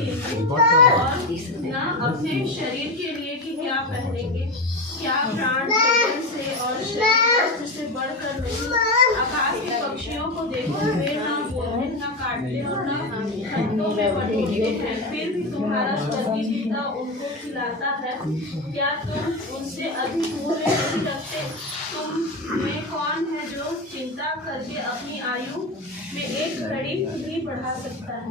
लेंगे और ना अपने शरीर के लिए कि क्या पहनेंगे, क्या प्राण भोजन से और शरीर से बढ़कर नहीं। आकाश के पक्षियों को देखो, वे ना बोलते ना काटते और ना खड्डों में बटोरते हैं, फिर भी तुम्हारा स्वर्गीय पिता उनको खिलाता है। क्या तुम उनसे अधिक मूल्य नहीं रखते? तुम में कौन है जो चिंता करके अपनी आयु में एक घड़ी भी बढ़ा सकता है?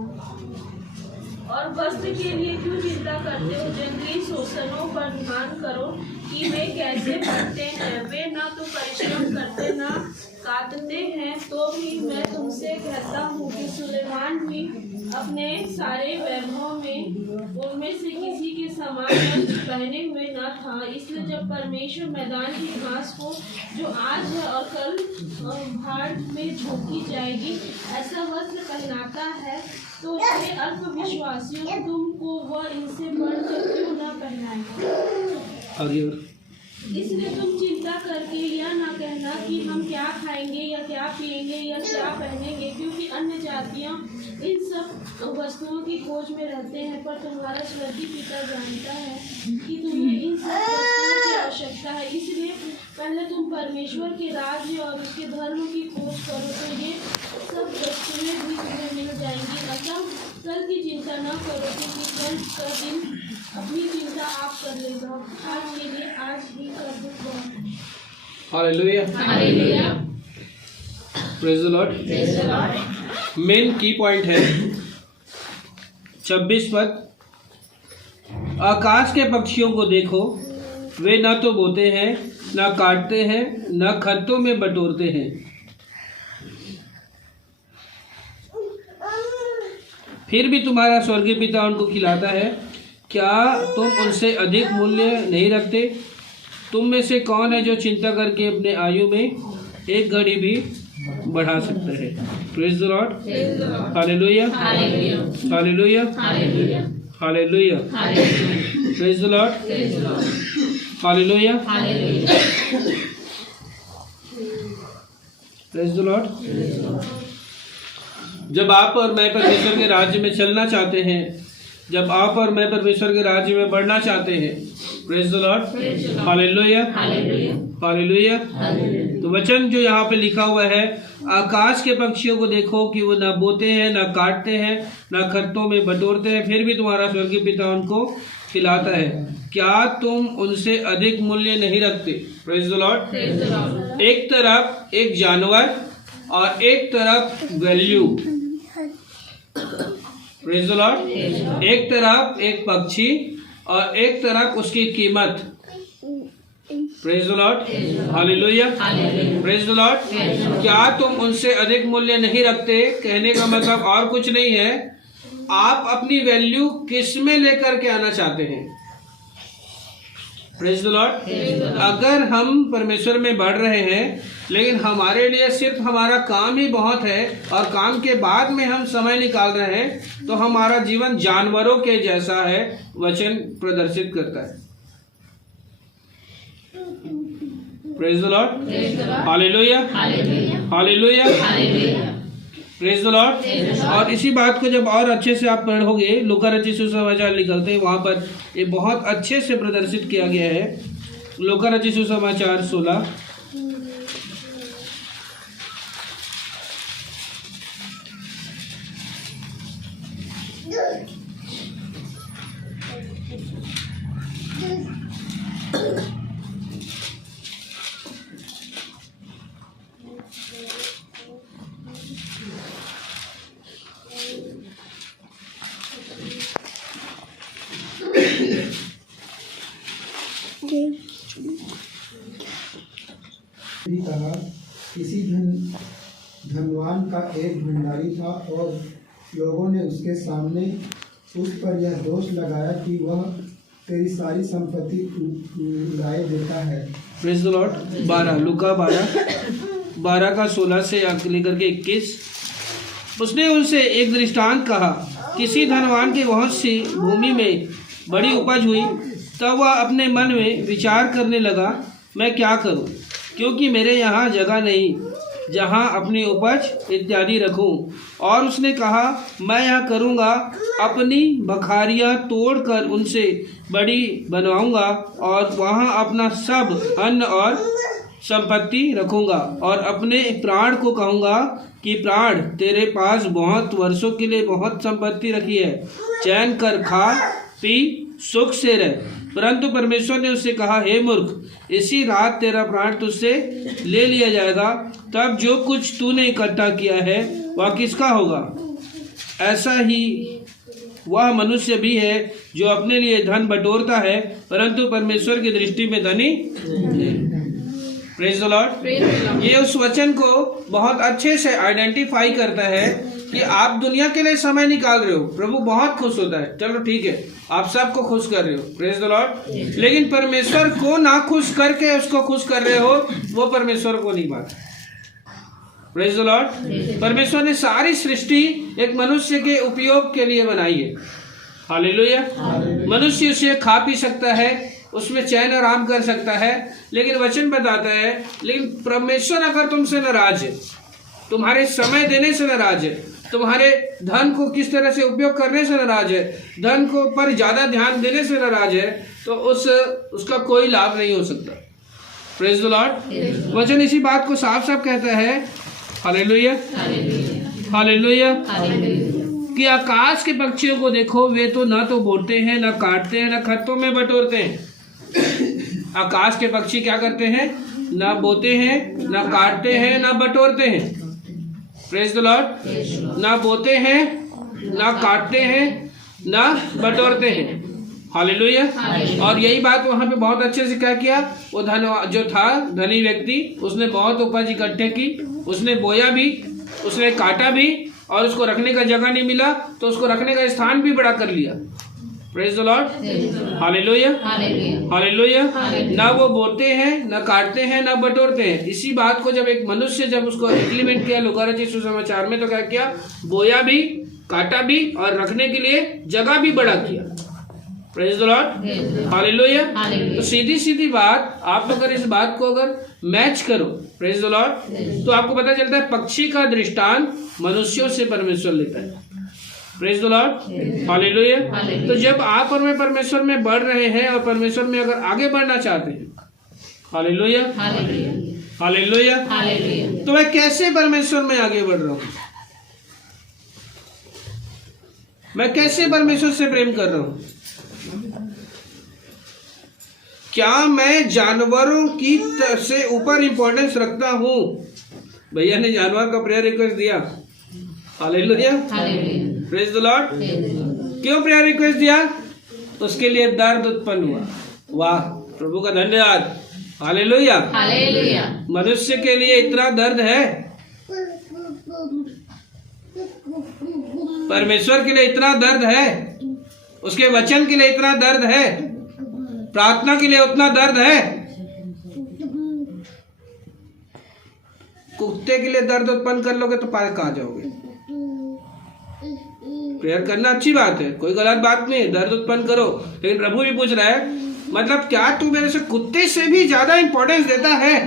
और वस्त्र के लिए क्यों चिंता करते हो? जंगली शोषणों पर ध्यान करो कि वे कैसे बढ़ते हैं। वे न तो परिश्रम करते न काटते हैं, तो भी मैं तुमसे कहता हूँ कि सुलेमान भी अपने सारे वैभव में उनमें से किसी के समान वस्त्र पहने हुए न था। इसलिए जब परमेश्वर मैदान की घास को जो आज है और कल भाड़ में झोंकी जाएगी ऐसा वस्त्र पहनाता है, तो ये अल्पविश्वासियों तुमको वह इनसे बढ़कर क्यों न पहनाएगा। इसलिए तुम चिंता करके यह न कहना कि हम क्या खाएंगे या क्या पिएंगे या क्या पहनेंगे, क्योंकि अन्य जातियां इन सब वस्तुओं की खोज में रहते हैं। पर तुम्हारा स्वर्गीय पिता जानता है कि तुम्हें इन सब वस्तुओं की आवश्यकता है। इसलिए पहले तुम परमेश्वर के राज्य और उसके धर्म की खोज करो, तो ये सब वस्तुएं भी तुम्हें मिल जाएंगी। अतः कल की चिंता न करो, क्योंकि कल का दिन अपनी चिंता आप कर लेगा। आज के लिए आज ही कर दो। Hallelujah, hallelujah, praise the Lord. Main की पॉइंट है 26 पद, आकाश के पक्षियों को देखो, वे न तो बोते हैं न काटते हैं न खत्तों में बटोरते हैं, फिर भी तुम्हारा स्वर्गीय पिता उनको खिलाता है। क्या तुम उनसे अधिक मूल्य नहीं रखते? तुम में से कौन है जो चिंता करके अपने आयु में एक घड़ी भी बढ़ा सकता है? Praise the lord, hallelujah, hallelujah, hallelujah, praise the lord, hallelujah, praise the Lord. जब आप और मैं परमेश्वर के राज्य में चलना चाहते हैं, जब आप और मैं परमेश्वर के राज्य में बढ़ना चाहते हैं, praise the lord, hallelujah, hallelujah. तो वचन जो यहाँ पे लिखा हुआ है, आकाश के पक्षियों को देखो कि वो न बोते हैं न काटते हैं न खत्तों में बटोरते हैं, फिर भी तुम्हारा स्वर्गीय पिता उनको खिलाता है। क्या तुम उनसे अधिक मूल्य नहीं रखते? Praise the Lord. एक तरफ एक जानवर और एक तरफ वैल्यू, प्रेज द लॉर्ड। एक तरफ एक पक्षी और एक तरफ उसकी कीमत, praise the lord, hallelujah, praise the Lord. क्या तुम उनसे अधिक मूल्य नहीं रखते? कहने का मतलब और कुछ नहीं है, आप अपनी वैल्यू किस में लेकर के आना चाहते हैं? Praise the Lord. अगर हम परमेश्वर में बढ़ रहे हैं लेकिन हमारे लिए सिर्फ हमारा काम ही बहुत है और काम के बाद में हम समय निकाल रहे हैं, तो हमारा जीवन जानवरों के जैसा है, वचन प्रदर्शित करता है। Praise the lord, hallelujah, hallelujah, praise the Lord. और इसी बात को जब और अच्छे से आप पढ़ोगे, लूका रचित सुसमाचार निकलते हैं, वहां पर ये बहुत अच्छे से प्रदर्शित किया गया है। लूका रचित सुसमाचार 16, कहा, किसी धनवान का एक भंडारी था और लोगों ने उसके सामने उस पर यह दोष लगाया कि वह तेरी सारी संपत्ति उड़ाए देता है। Praise the Lord. 12 लूका 12 का 16 से लेकर के 21। उसने उनसे एक दृष्टांत कहा, किसी धनवान की बहुत सी भूमि में बड़ी उपज हुई। तब वह अपने मन में विचार करने लगा, मैं क्या करूं, क्योंकि मेरे यहाँ जगह नहीं, जहाँ अपनी उपज इत्यादि रखूं। और उसने कहा, मैं यह करूँगा, अपनी बखारियाँ तोड़कर उनसे बड़ी बनवाऊँगा और वहाँ अपना सब अन्न और संपत्ति रखूँगा और अपने प्राण को कहूँगा कि प्राण, तेरे पास बहुत वर्षों के लिए बहुत संपत्ति रखी है, चैन कर खा पी सुख से रह। परंतु परमेश्वर ने उससे कहा, हे मूर्ख, इसी रात तेरा प्राण तुझसे ले लिया जाएगा, तब जो कुछ तूने इकट्ठा किया है वह किसका होगा? ऐसा ही वह मनुष्य भी है जो अपने लिए धन बटोरता है परंतु परमेश्वर की दृष्टि में धनी। Praise the Lord. ये उस वचन को बहुत अच्छे से आइडेंटिफाई करता है कि आप दुनिया के लिए समय निकाल रहे हो, प्रभु बहुत खुश होता है, चलो ठीक है, आप सबको खुश कर रहे हो, प्रेज द लॉर्ड। लेकिन परमेश्वर को ना खुश करके उसको खुश कर रहे हो, वो परमेश्वर को नहीं बात। Praise the Lord. परमेश्वर ने सारी सृष्टि एक मनुष्य के उपयोग के लिए बनाई है। हालेलुया। मनुष्य उसे खा पी सकता है, उसमें चैन आराम कर सकता है, लेकिन वचन बताता है, लेकिन परमेश्वर अगर तुमसे नाराज है, तुम्हारे समय देने से नाराज है, तुम्हारे धन को किस तरह से उपयोग करने से नाराज है, धन को पर ज्यादा ध्यान देने से नाराज है, तो उसका कोई लाभ नहीं हो सकता। Praise the Lord. वचन इसी बात को साफ साफ कहता है, हालेलुया हालेलुया, कि आकाश के पक्षियों को देखो, वे तो ना तो बोते हैं, ना काटते हैं, ना खत्तों में बटोरते हैं। आकाश के पक्षी क्या करते हैं? ना बोते हैं, ना काटते हैं, ना बटोरते हैं। Praise the Lord. ना बोते हैं, ना काटते हैं, ना बटोरते हैं। हालेलुया। और यही बात वहां पे बहुत अच्छे से क्या किया, वो जो था धनी व्यक्ति, उसने बहुत उपज इकट्ठे की, उसने बोया भी, उसने काटा भी, और उसको रखने का जगह नहीं मिला तो उसको रखने का स्थान भी बड़ा कर लिया। Praise the lord. Hallelujah hallelujah. ना वो बोते हैं, ना काटते हैं, ना बटोरते हैं। इसी बात को जब एक मनुष्य जब उसको इम्प्लीमेंट किया लूका रचित सुसमाचार में, तो क्या किया? बोया भी, काटा भी, और रखने के लिए जगह भी बड़ा किया। Praise the lord. हालेलुया। तो सीधी सीधी बात, आप अगर इस बात को अगर मैच करो, प्रेज द लॉर्ड, तो आपको पता चलता है पक्षी का दृष्टांत मनुष्यों से परमेश्वर लेता है। Praise the lord. हालेलुया। तो जब आप और मैं परमेश्वर में बढ़ रहे हैं और परमेश्वर में अगर आगे बढ़ना चाहते हैं, हालेलुया हालेलुया, तो मैं कैसे परमेश्वर में आगे बढ़ रहा हूं? मैं कैसे परमेश्वर से प्रेम कर रहा हूं? क्या मैं जानवरों की से ऊपर इंपॉर्टेंस रखता हूं? भैया ने जानवर का प्रेयर रिक्वेस्ट दिया। Hallelujah praise the Lord. क्यों प्रेयर रिक्वेस्ट दिया? उसके लिए दर्द उत्पन्न हुआ। वाह, प्रभु का धन्यवाद। Hallelujah hallelujah. मनुष्य के लिए इतना दर्द है, परमेश्वर के लिए इतना दर्द है, उसके वचन के लिए इतना दर्द है, प्रार्थना के लिए उतना दर्द है। कुत्ते के लिए दर्द उत्पन्न कर लोगे तो पार कहाँ जाओगे? प्रेयर करना अच्छी बात है, कोई गलत बात नहीं है, दर्द उत्पन्न करो, लेकिन प्रभु भी पूछ रहा है, मतलब क्या तू मेरे से कुत्ते से भी ज्यादा इंपॉर्टेंस देता है?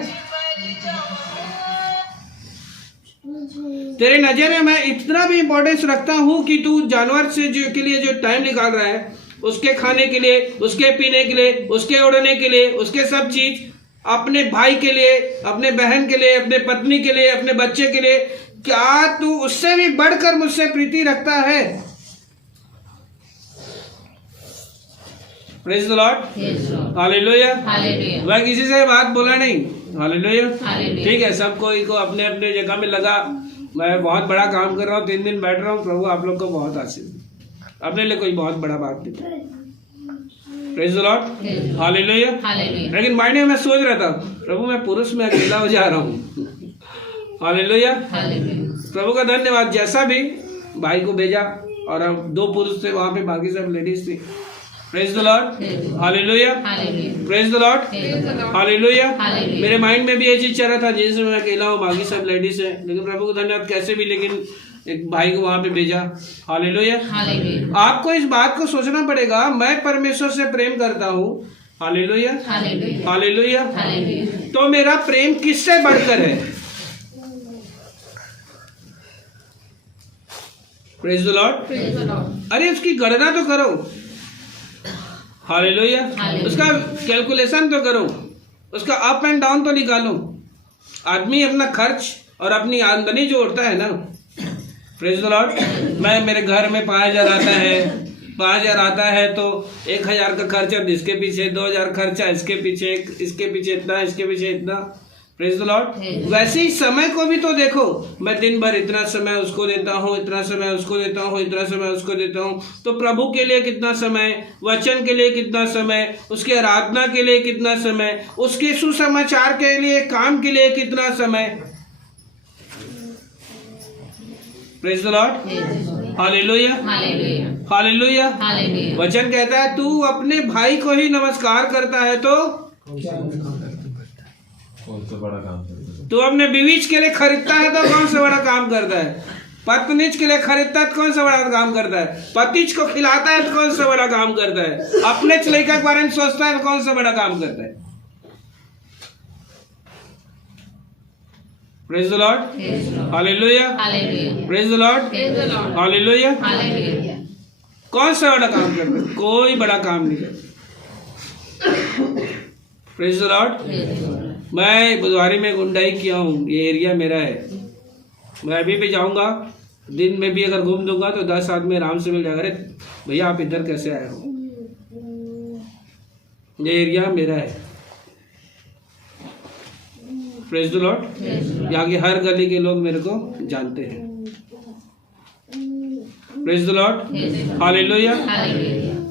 तेरे नजर में मैं इतना भी इंपॉर्टेंस रखता हूं कि तू जानवर से के लिए जो टाइम निकाल रहा है, उसके खाने के लिए, उसके पीने के लिए, उसके उड़ने के लिए, उसके सब चीज, अपने भाई के लिए, अपने बहन के लिए, अपने पत्नी के लिए, अपने बच्चे के लिए, क्या तू उससे भी बढ़कर मुझसे प्रीति रखता है? Praise the lord. हालेलुया। वह किसी से बात बोला नहीं। हालेलुया। ठीक है, सब कोई को अपने अपने जगह में लगा, मैं बहुत बड़ा काम कर रहा हूँ, 3 दिन बैठ रहा हूँ, प्रभु आप लोग को बहुत आशीष। अपने लिए कोई बहुत बड़ा बात नहीं। Praise the lord. हालेलुया। लेकिन माइंड में मैं सोच रहा था, प्रभु मैं पुरुष में अकेला हो जा रहा हूँ। हालेलुया। प्रभु का धन्यवाद। जैसा भी भाई को भेजा और हम 2 पुरुष थे वहां पे, बाकी सब लेडीज थी। Praise the lord. Hallelujah. Praise the lord. Hallelujah. मेरे माइंड में भी ये चीज चल रहा था, जैसे मैं अकेला हूँ, बाकी सब लेडीज है, लेकिन प्रभु को धन्यवाद कैसे भी, लेकिन एक भाई को वहां पे भेजा। हालेलुया। आपको इस बात को सोचना पड़ेगा, मैं परमेश्वर से प्रेम करता हूँ। Hallelujah hallelujah. तो मेरा प्रेम किससे बढ़कर है? Praise the Lord. अरे उसकी गणना तो करो, हालेलुया, उसका कैलकुलेशन तो करो, उसका अप एंड डाउन तो निकालो। आदमी अपना खर्च और अपनी आमदनी जोड़ता है ना, प्रेज द लॉर्ड। मैं मेरे घर में 5,000 आता है, 5,000 आता है तो 1,000 का खर्चा इसके पीछे, 2,000 खर्चा इसके पीछे, इसके पीछे इतना, इसके पीछे इतना, प्रेज द लॉर्ड। वैसे ही समय को भी तो देखो, मैं दिन भर इतना समय उसको देता हूँ, इतना समय उसको देता हूँ, इतना समय उसको देता हूँ, तो प्रभु के लिए कितना समय, वचन के लिए कितना समय, उसके आराधना के लिए कितना समय, उसके सुसमाचार के लिए, काम के लिए कितना समय, praise the lord, hallelujah, hallelujah. वचन कहता है तू अपने भाई को ही नमस्कार करता है तो कौन सा बड़ा काम करता है? तू अपने बीवीच के लिए खरीदता है तो कौन सा बड़ा काम करता है, पत्नीच के लिए खरीदता है तो कौन सा बड़ा काम करता है, पतिच को खिलाता है तो कौन सा बड़ा काम करता है, अपने लड़का के बारे में सोचता है तो कौन सा बड़ा काम करता है। Praise the lord, hallelujah, praise the lord, hallelujah. कौन सा बड़ा काम करता है? कोई बड़ा काम नहीं करता। Praise the Lord. मैं बुधवारी में गुंडाई किया हूँ, ये एरिया मेरा है, मैं अभी भी जाऊंगा, दिन में भी अगर घूम दूंगा तो 10 आदमी आराम से मिल जाएगा। अरे भैया आप इधर कैसे आए हो, ये एरिया मेरा है, प्रेज द लॉर्ड। यहाँ की हर गली के लोग मेरे को जानते हैं, प्रेज द लॉर्ड, हालेलुया।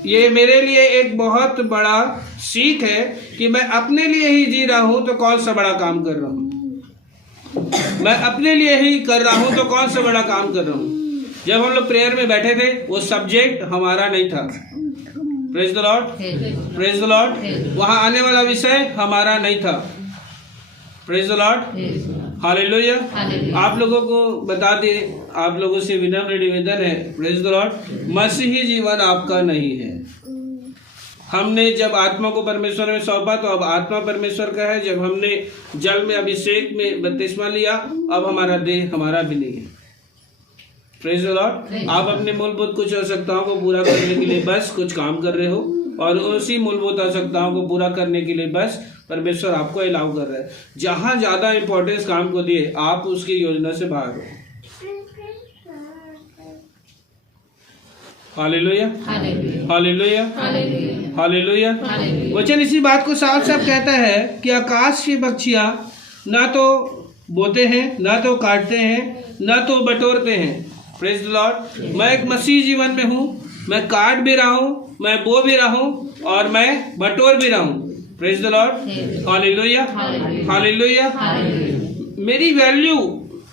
ये मेरे लिए एक बहुत बड़ा सीख है कि मैं अपने लिए ही जी रहा हूं तो कौन सा बड़ा काम कर रहा हूं, मैं अपने लिए ही कर रहा हूं तो कौन सा बड़ा काम कर रहा हूं। जब हम लोग प्रेयर में बैठे थे वो सब्जेक्ट हमारा नहीं था, praise the lord, praise the Lord. वहां आने वाला विषय हमारा नहीं था, प्रेज द लॉर्ड, हालेलुया। आप लोगों को बता दे, आप लोगों से विनम्र निवेदन है, प्रेज द लॉर्ड, मसीही जीवन आपका नहीं है। हमने जब आत्मा को परमेश्वर में सौंपा तो अब आत्मा परमेश्वर का है। जब हमने जल में अभिषेक में बपतिस्मा लिया, अब हमारा देह हमारा भी नहीं है, प्रेज द लॉर्ड। आप अपने मूलभूत कुछ आवश्यकताओं को पूरा करने के लिए बस कुछ काम कर रहे हो, और उसी मूलभूत आवश्यकताओं को पूरा करने के लिए बस परमेश्वर आपको अलाउ कर रहा है। जहां ज्यादा इंपॉर्टेंस काम को दिए, आप उसकी योजना से बाहर हो। Hallelujah, hallelujah, hallelujah. वचन इसी बात को साफ साफ कहता है कि आकाश की पक्षियां ना तो बोते हैं, ना तो काटते हैं, ना तो बटोरते हैं, प्रेज द लॉर्ड। मैं एक मसीह जीवन में हूँ, मैं काट भी रहा हूँ, मैं बो भी रहा हूँ, और मैं बटोर भी रहा हूँ, praise the lord, hallelujah, hallelujah. मेरी वैल्यू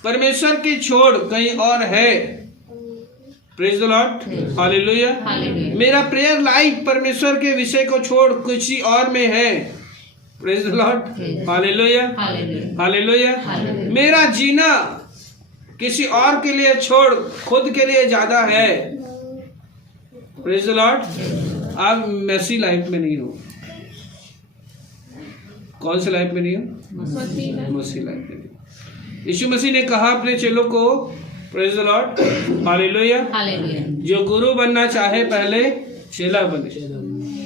परमेश्वर की छोड़ कहीं और है, प्रेज द लॉर्ड, हालेलुया। मेरा प्रेयर लाइफ परमेश्वर के विषय को छोड़ किसी और में है, praise the lord, hallelujah, hallelujah. मेरा जीना किसी और के लिए छोड़ खुद के लिए ज्यादा है, प्रेज द लॉर्ड। आप मैसी लाइफ में नहीं हो। कौन सी लाइफ में नहीं हो? मसीह लाइफ में नहीं। यीशु मसीह ने कहा अपने चेलों को, प्रेज द लॉर्ड, हालेलुया, जो गुरु बनना चाहे पहले चेला बने,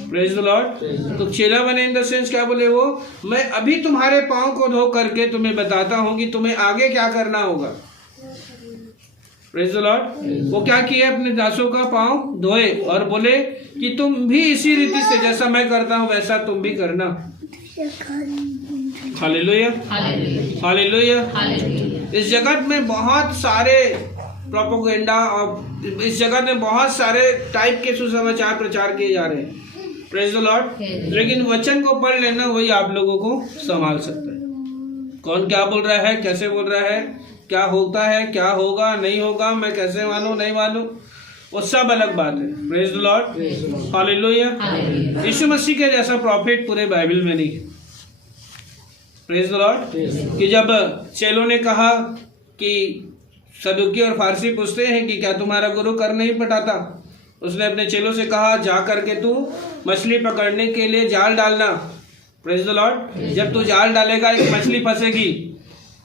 प्रेज द लॉर्ड। तो चेला बने इन द सेंस क्या बोले वो, मैं अभी तुम्हारे पाँव को धो करके तुम्हें बताता हूँ कि तुम्हें आगे क्या करना होगा, प्रेज द लॉर्ड। वो क्या किए, अपने दासों का पाँव धोए और बोले कि तुम भी इसी रीति से जैसा मैं करता हूँ वैसा तुम भी करना, हालेलुया, हालेलुया। इस जगत में बहुत सारे प्रोपोगेंडा और इस जगत में बहुत सारे टाइप के सुसमाचार प्रचार किए जा रहे हैं, प्रेज द लॉर्ड। लेकिन वचन को पढ़ लेना वही आप लोगों को संभाल सकता है। कौन क्या बोल रहा है, कैसे बोल रहा है, क्या होता है, क्या होगा, नहीं होगा, मैं कैसे मानूं, नहीं मानूं, वो सब अलग बात है, प्रेज द लॉर्ड, हालेलुया। यीशु मसीह के जैसा प्रॉफिट पूरे बाइबल में नहीं है, प्रेज द लॉर्ड। कि जब चेलों ने कहा कि सदुकी और फारसी पूछते हैं कि क्या तुम्हारा गुरु कर नहीं पटाता, उसने अपने चेलों से कहा जा करके तू मछली पकड़ने के लिए जाल डालना, प्रेज द लॉर्ड। जब तू जाल डालेगा एक मछली फंसेगी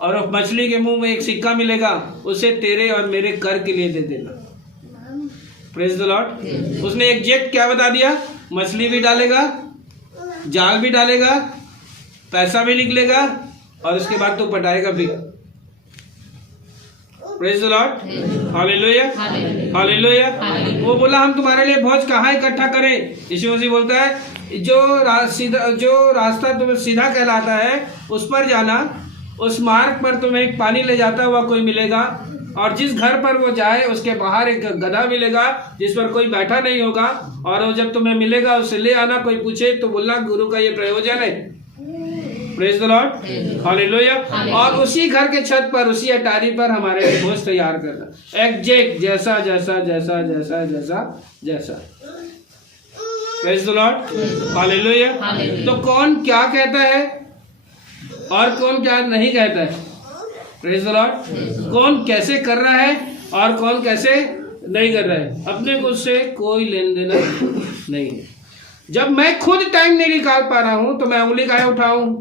और मछली के मुंह में एक सिक्का मिलेगा, उसे तेरे और मेरे कर के लिए दे देना, प्रेज द लॉर्ड। उसने एग्जैक्ट क्या बता दिया, मछली भी डालेगा, जाल भी डालेगा, पैसा भी निकलेगा और उसके बाद तो पटाएगा भी। Praise the lord, hallelujah, hallelujah. वो बोला हम तुम्हारे लिए भोज कहाँ इकट्ठा करें। यीशु मसीह बोलता है जो रास्ता तुम्हें सीधा कहलाता है उस पर जाना, उस मार्ग पर तुम्हें एक पानी ले जाता हुआ कोई मिलेगा और जिस घर पर वो जाए उसके बाहर एक गधा मिलेगा जिस पर कोई बैठा नहीं होगा और वो जब तुम्हें मिलेगा उसे ले आना। कोई पूछे तो बोलना गुरु का ये प्रयोजन है। Praise the lord, hallelujah. और उसी घर के छत पर, उसी अटारी पर हमारे लिए भोज तैयार करना, एग्जैक्ट जैसा जैसा जैसा जैसा जैसा जैसा। Praise the lord, hallelujah. तो कौन क्या कहता है और कौन क्या नहीं कहता है। Praise the Lord. कौन कैसे कर रहा है और कौन कैसे नहीं कर रहा है, अपने को उससे कोई लेन देना नहीं है। जब मैं खुद टाइम नहीं निकाल पा रहा हूं तो मैं उंगली काहे उठाऊं।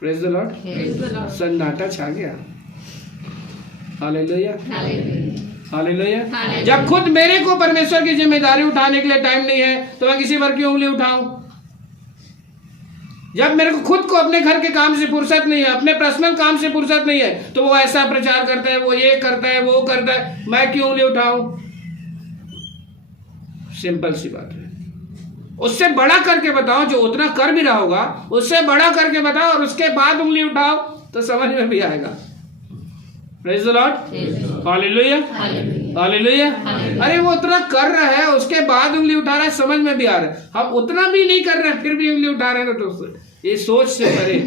Praise the Lord. सन्नाटा छा गया। Hallelujah, hallelujah. जब खुद मेरे को परमेश्वर की जिम्मेदारी उठाने के लिए टाइम नहीं है तो मैं किसी पर की उंगली उठाऊं। जब मेरे को खुद को अपने घर के काम से फुर्सत नहीं है, अपने पर्सनल काम से फुर्सत नहीं है, तो वो ऐसा प्रचार करता है, वो ये करता है, वो करता है, मैं क्यों उंगली उठाऊं। सिंपल सी बात है। उससे बड़ा करके बताओ, जो उतना कर भी रहा होगा उससे बड़ा करके बताओ और उसके बाद उंगली उठाओ तो समझ में भी आएगा। Praise the lord, hallelujah, hallelujah. अरे वो उतना कर रहा है उसके बाद उंगली उठा रहा है, समझ में भी आ रहा है। हम उतना भी नहीं कर रहे हैं फिर भी उंगली उठा रहे हैं ना दोस्तों, ये सोच से परे।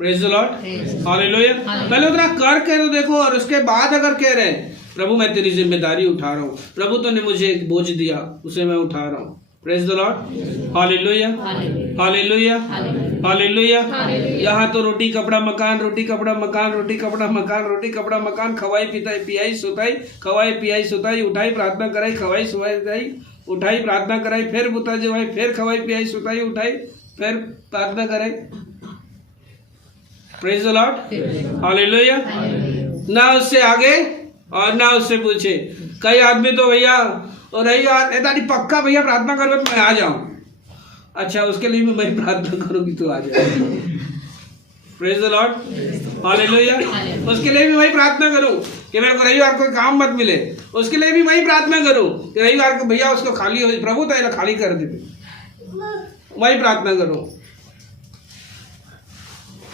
Praise the lord, hallelujah. पहले उतना कर के तो देखो और उसके बाद अगर कह रहे हैं प्रभु मैं तेरी जिम्मेदारी उठा रहा हूँ, प्रभु तूने मुझे एक बोझ दिया उसे मैं उठा रहा हूँ। Praise the lord, hallelujah, hallelujah, hallelujah. यहाँ तो रोटी कपड़ा मकान, रोटी कपड़ा मकान, रोटी कपड़ा मकान, रोटी कपड़ा मकान, खवाई पियाई सुताई, खवाई पियाई सुताई, उठाई प्रार्थना कराई, खवाई सुताई, उठाई प्रार्थना कराई, फिर बुता जो भाई, फिर खवाई पियाई सुताई, उठाई फिर प्रार्थना कराई। Praise the lord, hallelujah. ना उससे आगे और ना उससे पूछे। कई आदमी तो भैया और रही दादी पक्का भैया प्रार्थना करो तो मैं आ जाऊं। अच्छा उसके लिए भी मैं प्रार्थना करूंगी तो आ जाए। Praise the lord, hallelujah. उसके लिए भी वही प्रार्थना करूं कि मेरे को रविवार कोई काम मत मिले, उसके लिए भी वही प्रार्थना करूं कि रविवार को भैया उसको खाली हो, प्रभु तो खाली कर दे, वही प्रार्थना करूं।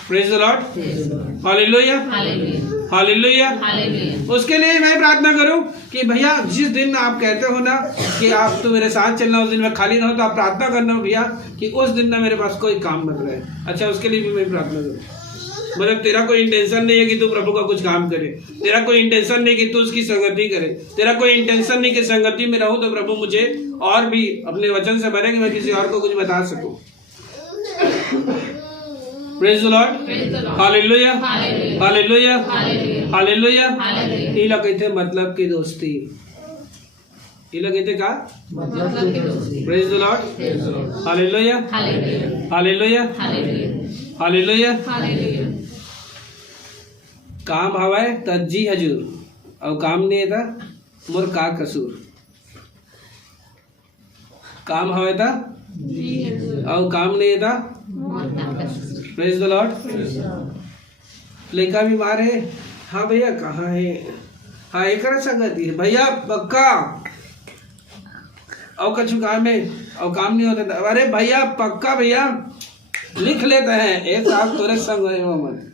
Praise the lord, hallelujah, hallelujah. उसके लिए मैं प्रार्थना करूं कि भैया जिस दिन आप कहते हो ना कि आप तो मेरे साथ चलना, उस दिन मैं खाली ना हो, तो आप प्रार्थना करना भैया कि उस दिन ना मेरे पास कोई काम मत रहे। अच्छा उसके लिए भी मैं प्रार्थना करूं। मतलब तेरा कोई इंटेंशन नहीं है कि तू प्रभु का कुछ काम करे, तेरा कोई इंटेंशन नहीं कि तू उसकी संगति करे, तेरा कोई इंटेंशन नहीं कि संगति में रहूं तो प्रभु मुझे और भी अपने वचन से भरे कि मैं किसी और को कुछ बता सकूं। Praise the lord, hallelujah, hallelujah, hallelujah. इला कहते मतलब की दोस्ती, इला कहते का praise the lord, hallelujah, hallelujah, hallelujah. काम हवा है तजी हजूर और काम नहीं था मोर का कसूर। काम हवा था और काम नहीं था। Praise the Lord. लड़का बीमार है, हाँ भैया कहाँ है, हाँ एक संगति है भैया पक्का और कछु काम है और काम नहीं होता। अरे भैया पक्का भैया लिख लेते हैं एक साथ तोरे संग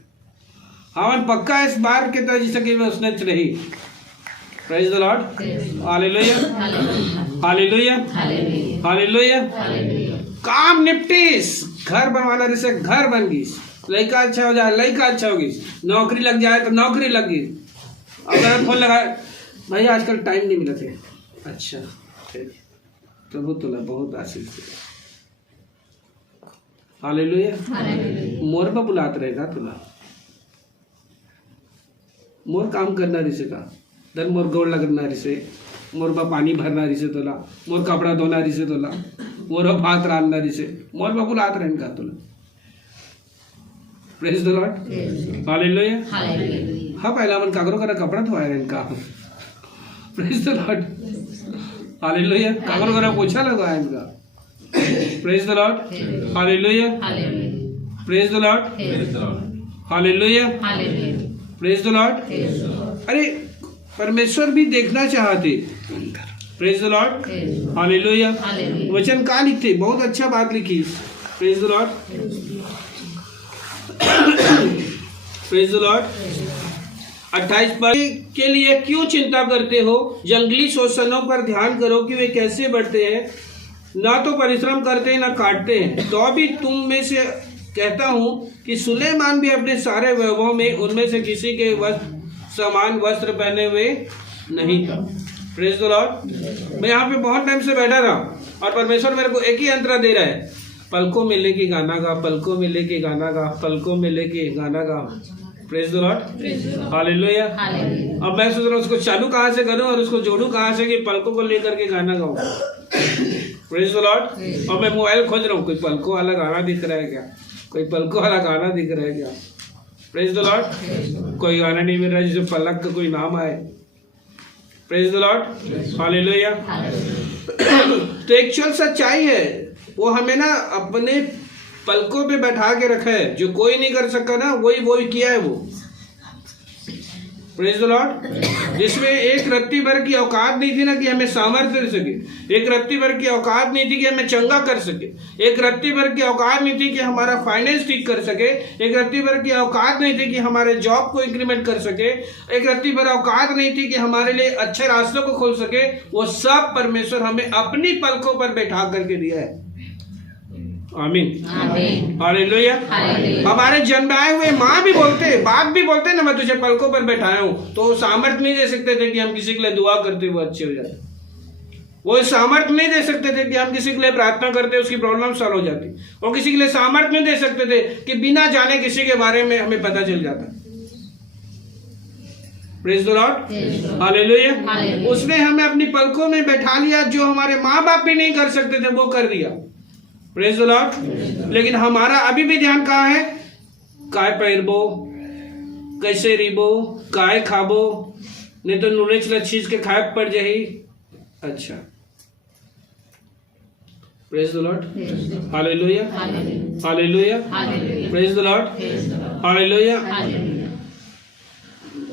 हाँ पक्का इस बार के तरह जिसके उसने रही। Praise the lord, hallelujah, hallelujah, hallelujah. काम निपटीस, घर बनवाना रिसे घर बन गई, लड़का अच्छा हो जाए लड़का अच्छा होगी, नौकरी लग जाए तो नौकरी लग गई। अगर फोन लगाए भाई आजकल टाइम नहीं मिला थे, अच्छा ठीक प्रभु तुला बहुत आशीष दे। हालेलुया। मोर पर बुलात रहेगा तुला, मोर काम करना रिसे का दन मोर गोड़ लगना रिसे, मोर बा पानी भरना रिसे तोला, मोर कपड़ा धोना रिसे तोला, मोर भात रांधना रिसे, मोर बा बुलात रहेगा तुला। Praise the lord, hallelujah. हाँ पहला मन कागरो का कपड़ा धोया इनका, प्रेज द लॉर्ड, हालेलुया। कागरो का पोछा लगवाया इनका, praise the lord, hallelujah, praise the lord, hallelujah, praise the Lord. अरे परमेश्वर भी देखना चाहते, प्रेज द लॉर्ड, हालेलुया। वचन का लिखते, बहुत अच्छा बात लिखी, praise the lord, praise the Lord. 28 पर के लिए क्यों चिंता करते हो, जंगली शोषणों पर ध्यान करो कि वे कैसे बढ़ते हैं, ना तो परिश्रम करते हैं ना काटते हैं। तो अभी तुम में से कहता हूँ कि सुलेमान भी अपने सारे वैभव में उनमें से किसी के समान वस्त्र पहने हुए नहीं था। Praise the Lord. मैं यहाँ पे बहुत टाइम से बैठा रहा और परमेश्वर मेरे को एक ही अंतरा दे रहा है, पलकों में लेके गाना गा, पलकों में लेके गाना गा, पलकों में लेके गाना गा। Praise the lord, hallelujah. अब मैं सोच रहा हूँ उसको चालू कहाँ से करूँ और उसको जोड़ू कहाँ से कि पलकों को लेकर के गाना गाऊँ। Praise the Lord. और मैं मोबाइल खोज रहा हूँ, कोई पलकों वाला गाना दिख रहा है क्या, कोई पलकों वाला गाना दिख रहा है क्या। Praise the Lord. कोई गाना नहीं मिल रहा है जिसमें पलक का कोई नाम आए। Praise the lord, hallelujah. तो एक्चुअल सच्चाई है वो हमें ना अपने पलकों पे बैठा के रखा है, जो कोई नहीं कर सका ना वही किया है वो। Praise the Lord. जिसमें एक रत्ती भर की औकात नहीं थी ना कि हमें सामर्थ्य दे सके, एक रत्ती भर की औकात नहीं थी कि हमें चंगा कर सके, एक रत्ती भर की औकात नहीं थी कि हमारा फाइनेंस ठीक कर सके, एक रत्ती भर की औकात नहीं थी कि हमारे जॉब को इंक्रीमेंट कर सके, एक रत्ती भर औकात नहीं थी कि हमारे लिए अच्छे रास्तों को खोल सके। वो सब परमेश्वर हमें अपनी पलकों पर बैठा करके दिया है। आमीन, हालेलुया। हमारे जन्माए हुए माँ भी बोलते, बाप भी बोलते ना, मैं तुझे पलकों पर बैठाया हूँ, तो सामर्थ्य नहीं दे सकते थे कि हम किसी के लिए दुआ करते वो अच्छे हो जाते। वो सामर्थ्य नहीं दे सकते थे कि हम किसी के लिए प्रार्थना करते उसकी प्रॉब्लम सॉल्व हो जाती। वो किसी के लिए सामर्थ्य नहीं दे सकते थे कि बिना जाने किसी के बारे में हमें पता चल जाता। Praise the lord, hallelujah. उसने हमें अपनी पलकों में बैठा लिया, जो हमारे माँ बाप भी नहीं कर सकते थे वो कर दिया। Praise the Lord. लेकिन हमारा अभी भी ध्यान कहाँ है, काय पैरबो, कैसे रिबो, काय खाबो, नहीं तो नूनेच लच्छीज के खाए पड़ जाही। अच्छा, praise the lord, hallelujah, hallelujah, praise the lord, hallelujah.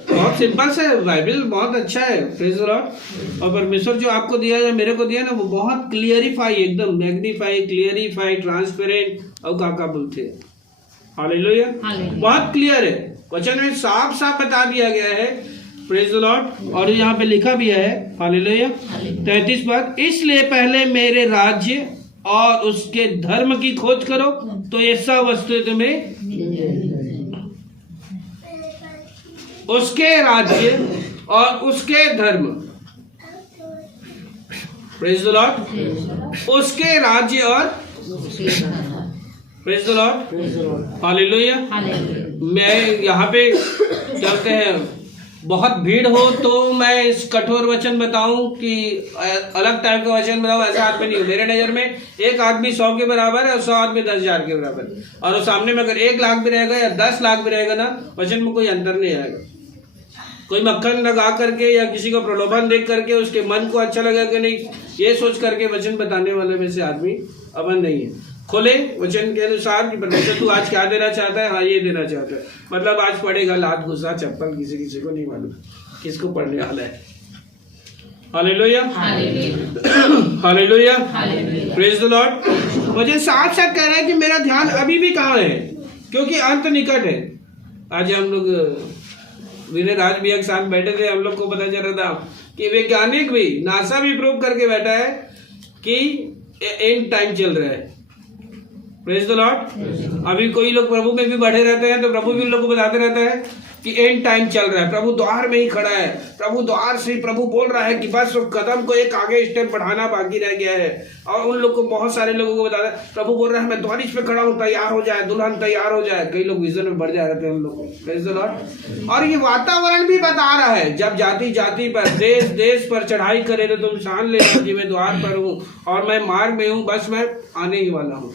बहुत सिंपल सा है, बाइबल बहुत अच्छा है। Praise the Lord. और परमेश्वर जो आपको दिया है, मेरे को दिया ना, वो बहुत क्लियरिफाई, एकदम मैग्नीफाई, क्लियरिफाई, ट्रांसपेरेंट और क्या बोलते हैं, हालेलुया। बहुत क्लियर है, वचन में साफ साफ बता दिया गया है। Praise the Lord. और यहाँ पे लिखा भी है, हालेलुया, 33 पद, इसलिए पहले मेरे राज्य और उसके धर्म की खोज करो तो ये सब वस्तुएं तुम्हें, उसके राज्य और उसके धर्म, प्रेज द लॉर्ड, उसके राज्य और, प्रेज द लॉर्ड, हालेलुया। मैं यहाँ पे कहते हैं बहुत भीड़ हो तो मैं इस कठोर वचन बताऊं कि अलग टाइप का वचन बताऊं, ऐसा हाथ में नहीं हो। मेरे नजर में एक आदमी 100 के बराबर है और 100 आदमी 10,000 के बराबर। और वो सामने में अगर 1 लाख भी रहेगा या 10 लाख भी रहेगा ना, वचन में कोई अंतर नहीं आएगा। कोई मक्खन लगा करके या किसी को प्रलोभन देख करके उसके मन को अच्छा लगा कि नहीं, ये सोच करके वचन बताने वाले में से आदमी अमन नहीं है। खोले वचन के अनुसार कि परमेश्वर तू आज क्या देना चाहता है, हाँ ये देना चाहता है, मतलब आज पड़ेगा लात गुस्सा चप्पल, किसी को नहीं मालूम किसको पढ़ने वाला है। Hallelujah, hallelujah, praise the Lord. वचन साथ साथ कह रहा है कि मेरा ध्यान अभी भी कहाँ है, क्योंकि अंत निकट है। आज हम लोग विनय राज भी एक साथ बैठे थे, हम लोग को पता चल रहा था कि वैज्ञानिक भी, नासा भी प्रूव करके बैठा है कि एंड टाइम चल रहा है। Praise the Lord. अभी कोई लोग प्रभु में भी बढ़े रहते हैं तो प्रभु भी उन लोग को बताते रहता है कि एंड टाइम चल रहा है, प्रभु द्वार में ही खड़ा है, प्रभु द्वार से प्रभु बोल रहा है कि बस कदम को एक आगे स्टेप बढ़ाना बाकी रह गया है। और उन लोग को, बहुत सारे लोगों को बताता है, प्रभु बोल रहा है मैं द्वारिश पे खड़ा हूँ, तैयार हो जाए, दुल्हन तैयार हो जाए। कई लोग विजन में बढ़ जा रहे थे हम लोग। Praise the Lord. और ये वातावरण भी बता रहा है, जब जाति जाति पर, देश देश पर चढ़ाई करे तो तुम जान लेना कि मैं द्वार पर हूँ और मैं मार्ग में हूँ, बस मैं आने ही वाला हूँ।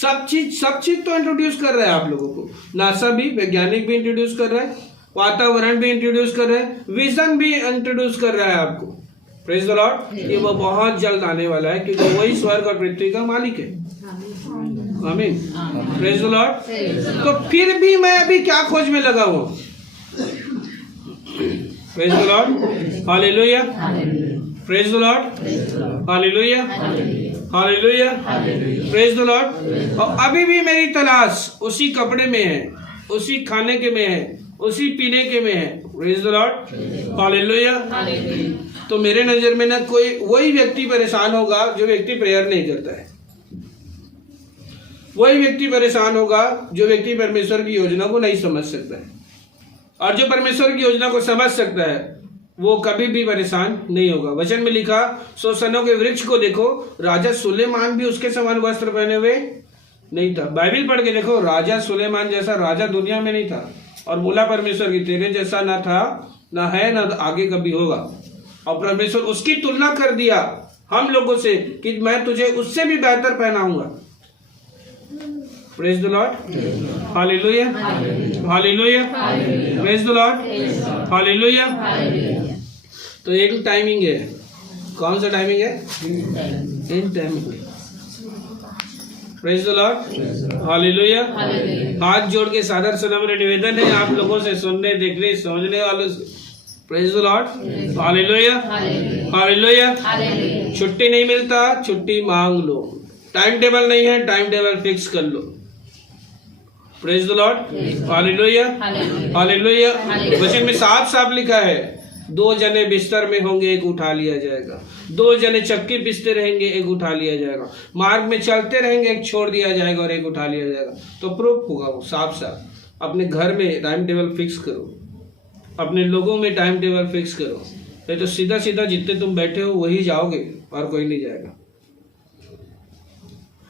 सब चीज तो इंट्रोड्यूस कर रहा है आप लोगों को। नासा भी, वैज्ञानिक भी इंट्रोड्यूस कर रहा है, वातावरण भी इंट्रोड्यूस कर रहा है, विजन भी इंट्रोड्यूस कर रहा है आपको। Praise the Lord. ये वो बहुत जल्द आने वाला है, क्योंकि वही स्वर्ग और पृथ्वी का मालिक है। आमीन। Praise the lord. तो फिर भी मैं अभी क्या खोज में लगा हुआ? Praise the lord. Hallelujah. Praise the lord. Hallelujah. Hallelujah. Praise the Lord. और अभी भी मेरी तलाश उसी कपड़े में है, उसी खाने के में है, उसी पीने के में है। Praise the lord. हालेलुया। तो मेरे नजर में ना कोई वही व्यक्ति परेशान होगा जो व्यक्ति प्रेयर नहीं करता है। वही व्यक्ति परेशान होगा जो व्यक्ति परमेश्वर की योजना को नहीं समझ सकता है। और जो परमेश्वर की योजना को समझ सकता है वो कभी भी परेशान नहीं होगा। वचन में लिखा, सोसनों के वृक्ष को देखो, राजा सुलेमान भी उसके समान वस्त्र पहने हुए नहीं था। बाइबल पढ़ के देखो, राजा सुलेमान जैसा राजा दुनिया में नहीं था। और बोला परमेश्वर की, तेरे जैसा ना था, ना है, ना आगे कभी होगा। और परमेश्वर उसकी तुलना कर दिया हम लोगों से कि मैं तुझे उससे भी बेहतर पहनाऊंगा। Praise the lord. Hallelujah. Hallelujah. Praise the lord. Hallelujah. तो एक टाइमिंग है। कौन सा टाइमिंग है? In timing. Praise the lord. Hallelujah. हाथ जोड़ के सादर सनम्र निवेदन है आप लोगों से, सुनने, देखने, समझने वालों से। Praise the lord. Hallelujah. Hallelujah. छुट्टी नहीं मिलता, छुट्टी मांग लो। टाइम टेबल नहीं है, टाइम टेबल फिक्स कर लो। Praise the lord. Hallelujah. Hallelujah. वचन में साफ साफ लिखा है, 2 जने बिस्तर में होंगे, एक उठा लिया जाएगा। 2 जने चक्की पीसते रहेंगे, एक उठा लिया जाएगा। मार्ग में चलते रहेंगे, एक छोड़ दिया जाएगा और एक उठा लिया जाएगा। तो प्रूफ होगा वो साफ साफ। अपने घर में टाइम टेबल फिक्स करो, अपने लोगों में टाइम टेबल फिक्स करो। नहीं तो सीधा सीधा जितने तुम बैठे हो वही जाओगे और कोई नहीं जाएगा।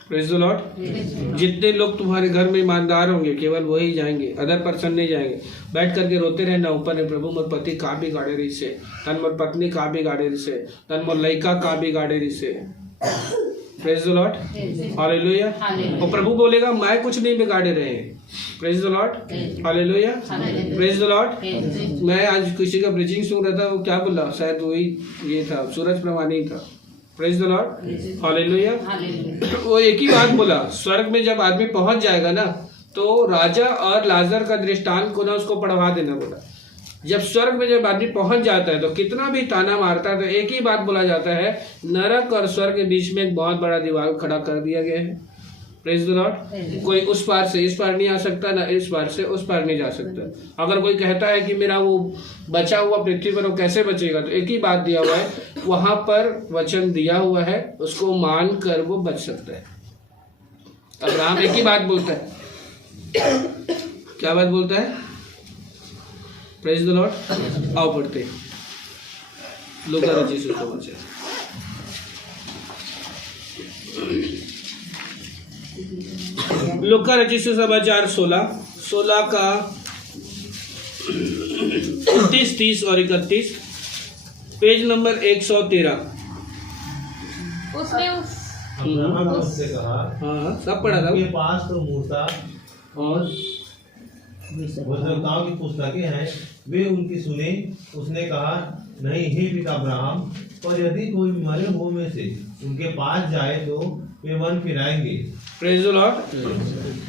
Praise the Lord. जितने लोग तुम्हारे घर में ईमानदार होंगे केवल वही जाएंगे, अदर पर्सन नहीं जाएंगे। बैठ करके रोते रहना ऊपर ने, प्रभु मोर पति का बिगाड़े रही से, तन मोर पत्नी का बिगाड़े रही से, तन मोर लड़का का बिगाड़े रही से। Praise the lord. हालेलुया। और प्रभु बोलेगा मैं कुछ नहीं बिगाड़े रहे हैं। Praise the lord. Hallelujah. Praise the Lord. मैं आज किसी का प्रीचिंग सुन रहा था, वो क्या बोला, शायद वही ये था, सूरज प्रमाणी था। Praise the lord. हालेलुया। वो एक ही बात बोला, स्वर्ग में जब आदमी पहुंच जाएगा ना, तो राजा और लाजर का दृष्टांत को ना उसको पढ़वा देना बोला। जब स्वर्ग में जब आदमी पहुंच जाता है तो कितना भी ताना मारता है तो एक ही बात बोला जाता है, नरक और स्वर्ग के बीच में एक बहुत बड़ा दीवार खड़ा कर दिया गया है। Praise the Lord. कोई उस पार से इस पार नहीं आ सकता, ना इस पार से उस पार नहीं जा सकता। अगर कोई कहता है कि मेरा वो बचा हुआ पृथ्वी पर वो कैसे बचेगा, तो एक ही बात दिया हुआ है, वहां पर वचन दिया हुआ है, उसको मान कर वो बच सकता है। अब्राहम एक ही बात बोलता है, क्या बात बोलता है? Praise the Lord. आओ पढ़ते लूका रचित सुसमाचार। लूका रचित सुसमाचार 16 का 29, 30 और 31, पेज नंबर 113। उसने उस अब्राहम ने उससे कहा, हाँ सब पढ़ा था। उनके पास तो मूसा और भविष्यवक्ताओं की पुस्तकें हैं, वे उनकी सुने। उसने कहा, नहीं हे पिता अब्राहम, और यदि कोई मरे हुओं में से उनके पास जाए तो वे मन फिराएंगे। Praise the Lord.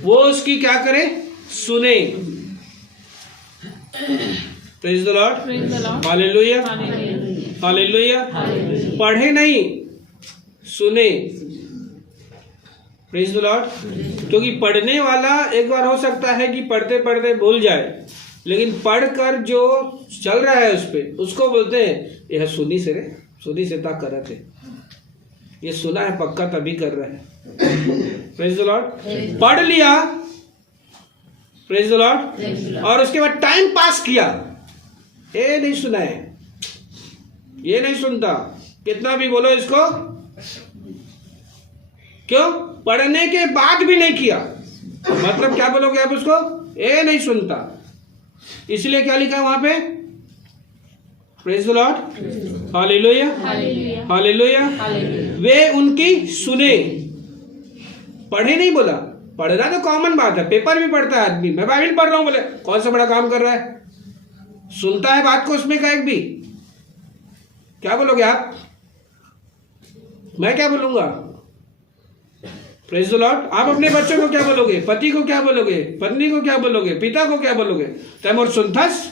वो उसकी क्या करे? सुने। Praise the lord. Hallelujah. Hallelujah. पढ़े नहीं, सुने। Praise the Lord. क्योंकि पढ़ने वाला एक बार हो सकता है कि पढ़ते पढ़ते भूल जाए, लेकिन पढ़कर जो चल रहा है उस पे, उसको बोलते हैं यह सुनी से रे, सुनी से ता कर रहे थे, ये सुना है पक्का तभी कर रहा है। Praise the Lord. पढ़ लिया, प्रेज द लॉर्ड, और उसके बाद टाइम पास किया, ये नहीं सुना है, ये नहीं सुनता, कितना भी बोलो इसको। क्यों? पढ़ने के बाद भी नहीं किया, मतलब क्या बोलोगे आप उसको? ये नहीं सुनता। इसलिए क्या लिखा है वहां पे? Praise the lord. Hallelujah. Hallelujah. वे उनकी सुने, पढ़े नहीं बोला, पढ़ना तो कॉमन बात है, पेपर भी पढ़ता है आदमी, मैं बाइबल पढ़ रहा हूँ, बोले कौन सा बड़ा काम कर रहा है, सुनता है बात को उसमें का एक भी। क्या बोलोगे आप? मैं क्या बोलूंगा? Praise the Lord. आप अपने बच्चों को क्या बोलोगे, पति को क्या बोलोगे, पत्नी को क्या बोलोगे, पिता को क्या बोलोगे? तैमोर सुनथस,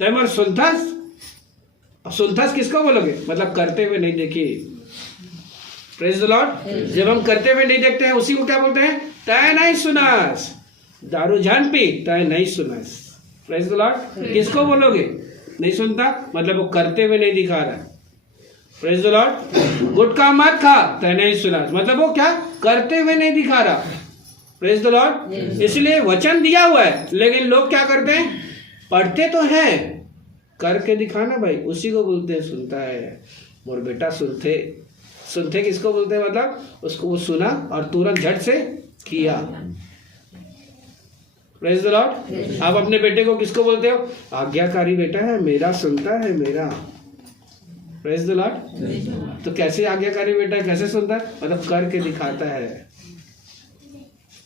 तैमोर सुनथस। सुनथस किसको बोलोगे? मतलब करते हुए नहीं देखी। Praise the Lord. जब हम करते हुए नहीं देखते हैं उसी को क्या बोलते हैं? तय नहीं सुनास। दारू जान पी, तय नहीं सुनास। Praise the Lord. किसको बोलोगे? नहीं सुनता मतलब वो करते हुए नहीं दिखा रहा है। Praise the Lord. गुटखा मत खा, तय नहीं सुनास मतलब वो क्या करते हुए नहीं दिखा रहा। Praise the Lord. इसलिए वचन दिया हुआ है लेकिन लोग क्या करते हैं? पढ़ते तो हैं, करके दिखाना भाई उसी को बोलते हैं सुनता है। मोर बेटा सुनते, सुनते किसको बोलते हैं? मतलब उसको वो सुना और तुरंत झट से किया। Praise the Lord. आप अपने बेटे को किसको बोलते हो? आज्ञाकारी बेटा है मेरा, सुनता है मेरा। Praise the lord. तो कैसे आज्ञाकारी बेटा है, कैसे सुनता है? मतलब करके दिखाता है।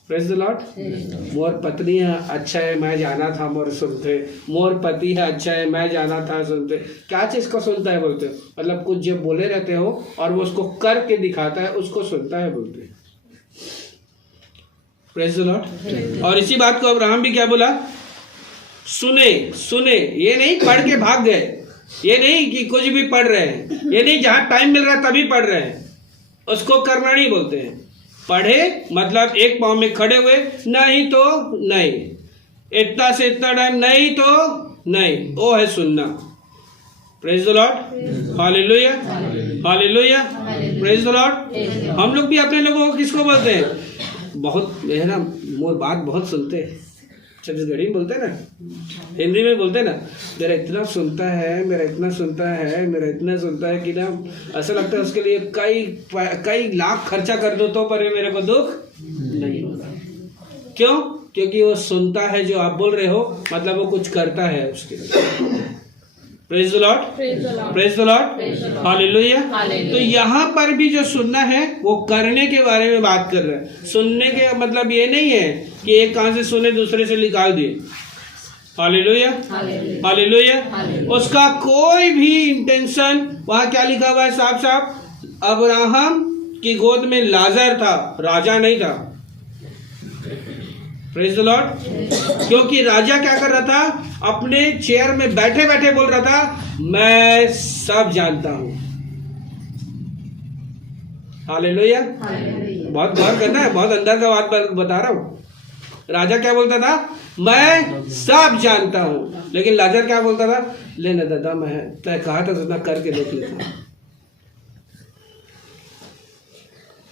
Praise the lord. मोर पत्नी है अच्छा है मैं जाना था, मोर सुनते। मोर पति है अच्छा है मैं जाना था, सुनते। क्या चीज को सुनता है बोलते हो? मतलब कुछ जब बोले रहते हो और वो उसको करके दिखाता है उसको सुनता है बोलते हैं। Praise the Lord. और इसी बात को अब्राहम भी क्या बोला? सुने, सुने। ये नहीं पढ़ के भाग गए, ये नहीं कि कुछ भी पढ़ रहे हैं, ये नहीं जहां टाइम मिल रहा है तभी पढ़ रहे हैं, उसको करना नहीं बोलते हैं। पढ़े मतलब एक पाँव में खड़े हुए, नहीं तो नहीं, इतना से इतना टाइम, नहीं तो नहीं, वो है सुनना। Praise the lord. Hallelujah, hallelujah. Praise the Lord. हम लोग भी अपने लोगों को किसको बोलते हैं? बहुत है ना, मोर बात बहुत सुनते हैं, छत्तीसगढ़ी में बोलते हैं ना, हिंदी में बोलते हैं ना, मेरा इतना सुनता है, मेरा इतना सुनता है, मेरा इतना सुनता है कि ना ऐसा लगता है उसके लिए कई लाख खर्चा कर दो तो पर मेरे को दुख नहीं होगा। क्यों? क्योंकि वो सुनता है जो आप बोल रहे हो, मतलब वो कुछ करता है उसके लिए। Praise the lord, praise the lord, hallelujah. तो यहाँ पर भी जो सुनना है वो करने के बारे में बात कर रहा है। सुनने के मतलब ये नहीं है कि एक कान से सुने दूसरे से निकाल दिए। Hallelujah, hallelujah. उसका कोई भी इंटेंशन, वहाँ क्या लिखा हुआ है साफ साफ? अब्राहम की गोद में लाजर था, राजा नहीं था। Praise the Lord. क्योंकि राजा क्या कर रहा था? अपने चेयर में बैठे बैठे बोल रहा था मैं सब जानता हूं। हालेलुया। बहुत गौर करना है, बहुत अंदर का बात बता रहा हूं। राजा क्या बोलता था? मैं सब जानता हूं। लेकिन लाजर क्या बोलता था? लेना दादा मैं तय कहा था तो मैं करके देख लेता।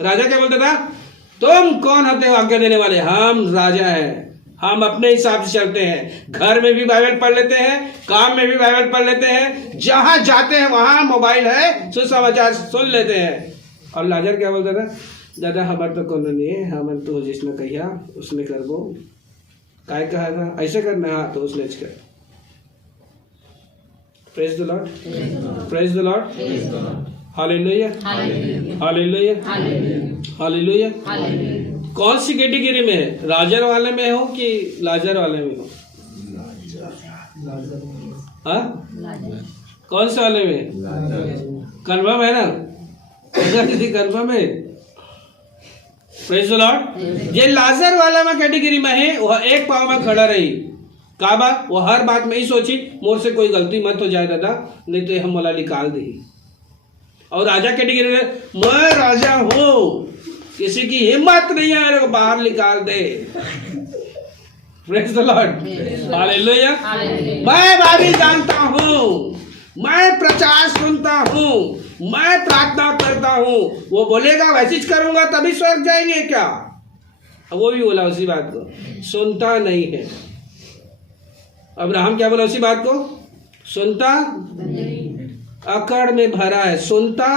राजा क्या बोलता था? तुम कौन होते हो आज्ञा देने वाले? हम राजा हैं, हम अपने हिसाब से चलते हैं। घर में भी बाइबल पढ़ लेते हैं, काम में भी बाइबल पढ़ लेते हैं, जहां जाते हैं वहां मोबाइल है, सुसमाचार सुन लेते हैं। और लाजर क्या बोलता था? दादा हमारे तो कोनो नहीं है, हम तो जिसने कहिया उसने करबो। काय कहा था ऐसे करना? हाँ तो उसने कर। Praise the lord, praise the lord, hallelujah, hallelujah, hallelujah. कौन सी कैटेगरी में है? राजर वाले में हो कि लाजर वाले में हो? हाँ कौन से वाले में? कन्फर्म है ना? कन्फर्म है। Praise the Lord. ये लाजर वाला में कैटेगरी में है, वह एक पाँव में खड़ा रही। काबा वो हर बात में ही सोची मोर से कोई गलती मत हो जाए दादा, नहीं तो हम मोला निकाल दे। और राजा कैटेगरी में मैं राजा हूं, किसी की हिम्मत नहीं है मेरे को बाहर निकाल दे। Praise the lord, hallelujah. मैं बाइबल जानता हूं, मैं प्रचार सुनता हूं, मैं प्रार्थना करता हूं। वो बोलेगा वैसे करूंगा तभी स्वर्ग जाएंगे क्या? वो भी बोला उसी बात को, सुनता नहीं है। अब्राहम क्या बोला उसी बात को? सुनता अकड़ में भरा है, सुनता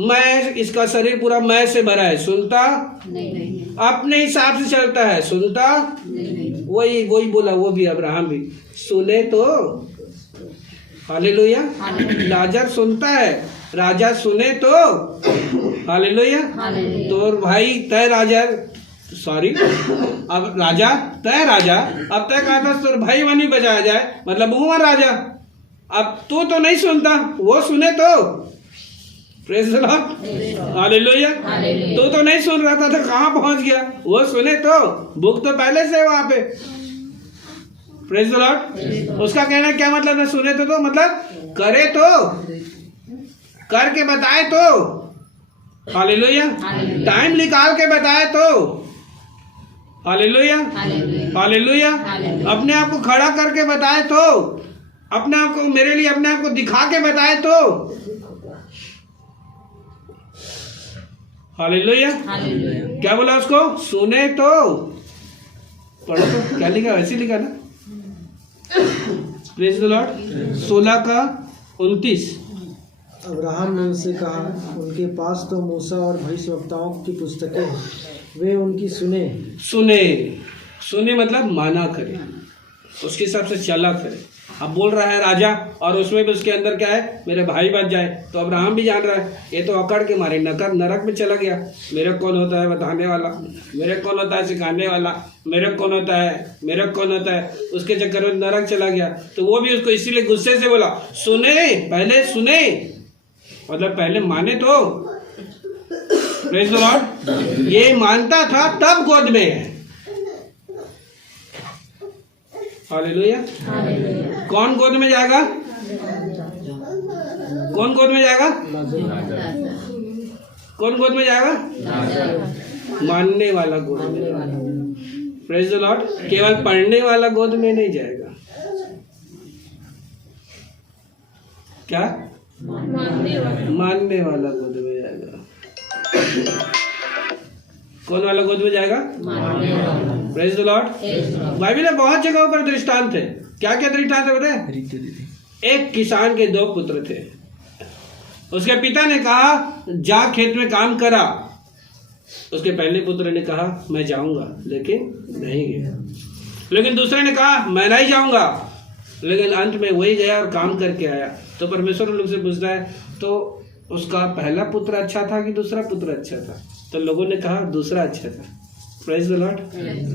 मैं, इसका शरीर पूरा मैं से भरा है, सुनता नहीं, अपने हिसाब से चलता है, सुनता नहीं। वही बोला वो भी, अब्राहम भी सुने तो। हालेलुया। लाजर सुनता है, राजा सुने तो। हालेलुया। तो भाई तय राजर सॉरी, अब राजा तय राजा, अब तय कहा था सुर भाई वानी बजाया जाए, मतलब हूँ राजा। अब तू तो नहीं सुनता, वो सुने तो प्रेज़ द लॉर्ड, हालेलुया। तू तो नहीं सुन रहा था तो कहाँ पहुंच गया, वो सुने तो, बुक तो पहले से वहां पे, प्रेज़ द लॉर्ड। उसका कहना क्या मतलब है, सुने तो मतलब करे तो, करके बताए तो, हालेलुया, टाइम निकाल के बताए तो, हालेलुया, हालेलुया, अपने आप को खड़ा करके बताए तो, अपने आप को मेरे लिए अपने आप को दिखा के बताए तो, हालेलुया। क्या बोला उसको, सुने तो, पढ़ो तो क्या लिखा, वैसे लिखा ना, प्रेज़ द लॉर्ड। 16:29। अब्राहम ने उनसे कहा, उनके पास तो मूसा और भविष्यवक्ताओं की पुस्तकें हैं, वे उनकी सुने। सुने, सुने मतलब माना करे, उसके हिसाब से चला करे। अब बोल रहा है राजा, और उसमें भी उसके अंदर क्या है, मेरे भाई बच जाए। तो अब्राहम भी जान रहा है, ये तो अकड़ के मारे नरक में चला गया। मेरे कौन होता है बताने वाला, मेरे कौन होता है सिखाने वाला, मेरे कौन होता है, मेरे कौन होता है, उसके चक्कर में नरक चला गया। तो वो भी उसको इसीलिए गुस्से से बोला, सुने, पहले सुने, मतलब पहले माने तो, प्रेज़ द लॉर्ड। ये मानता था तब गोद में है, हालेलुया। कौन गोद में जाएगा, कौन गोद में जाएगा, कौन गोद में जाएगा, मानने वाला गोद में, प्रेज़ द लॉर्ड। केवल पढ़ने वाला गोद में नहीं जाएगा, क्या, मानने वाला गोद में जाएगा। कौन वाला गोद में जाएगा, प्रेज़ द लॉर्ड। बाइबल में बहुत जगहों पर दृष्टांत है। क्या क्या दृष्टांत है बताए। एक किसान के 2 पुत्र थे, उसके पिता ने कहा जा खेत में काम करा, उसके पहले पुत्र ने कहा मैं जाऊंगा, लेकिन नहीं गया। लेकिन दूसरे ने कहा मैं नहीं जाऊंगा, लेकिन अंत में वही गया और काम करके आया। तो परमेश्वर उन लोग से पूछता है, तो उसका पहला पुत्र अच्छा था कि दूसरा पुत्र अच्छा था? तो लोगों ने कहा दूसरा अच्छा था। Praise the lord,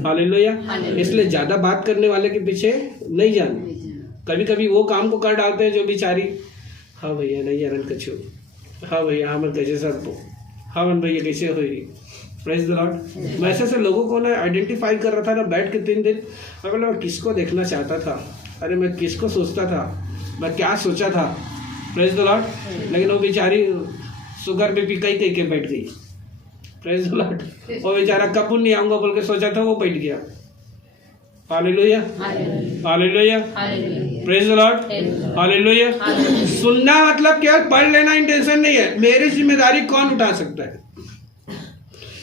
hallelujah. इसलिए ज्यादा बात करने वाले के पीछे नहीं जाना। कभी कभी वो काम को कर डालते हैं जो बेचारी, हाँ भैया नहीं जानन कछु, हाँ भैया हमर कैसे सर पो, हाँ मन भैया कैसे हुई। Praise the Lord. मैं ऐसे लोगों को ना आइडेंटिफाई कर रहा था ना बैठ के 3 दिन, मैं किसको देखना चाहता था, अरे मैं किसको सोचता था, मैं क्या सोचा था। Praise the Lord. लेकिन वो बेचारी शुगर बीपी कई के बैठ गई। Praise the Lord. वो बेचारा कपूर नहीं आऊंगा बोल के सोचा था, वो बैठ गया। Hallelujah, hallelujah, praise the lord, hallelujah. सुनना मतलब केवल पढ़ लेना इंटेंशन नहीं है। मेरी जिम्मेदारी कौन उठा सकता है,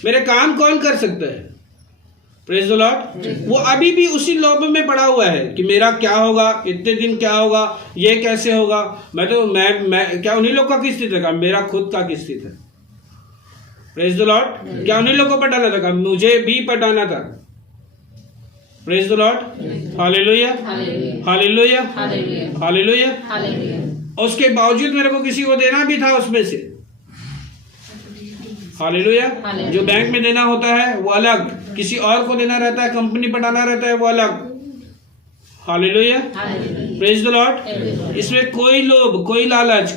मेरे काम कौन कर सकता है। Praise the Lord. वो अभी भी उसी लोभ में पड़ा हुआ है कि मेरा क्या होगा, इतने दिन क्या होगा, ये कैसे होगा। मैं क्या उन्हीं लोग का किस स्थिति था, मेरा खुद का किस स्थिति है। Praise the Lord. क्या उन्हीं लोग को पटाना था, मुझे भी पटाना था। Praise the lord, hallelujah, hallelujah, hallelujah. उसके बावजूद मेरे को किसी को देना भी था उसमें से। हालेलुया। जो बैंक में देना होता है वो अलग, किसी और को देना रहता है, कंपनी पटाना रहता है वो अलग। Hallelujah, praise the Lord. इसमें कोई लोभ, कोई लालच,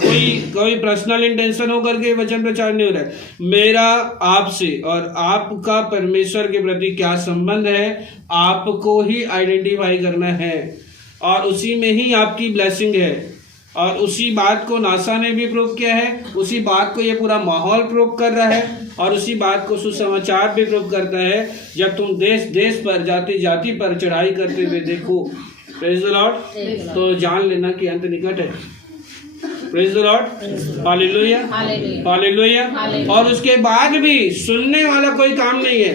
कोई पर्सनल इंटेंशन होकर के वचन प्रचार नहीं हो रहा है। मेरा आपसे और आपका परमेश्वर के प्रति क्या संबंध है, आपको ही आइडेंटिफाई करना है, और उसी में ही आपकी ब्लेसिंग है। और उसी बात को नासा ने भी प्रूव किया है, उसी बात को ये पूरा माहौल प्रूव कर रहा है, और उसी बात को सुसमाचार भी प्रूव करता है। जब तुम देश देश पर, जाति जाति पर चढ़ाई करते हुए देखो, प्रेज़ द लॉर्ड, तो जान लेना कि अंत निकट है। Praise the lord, hallelujah, hallelujah. और उसके बाद भी सुनने वाला कोई काम नहीं है।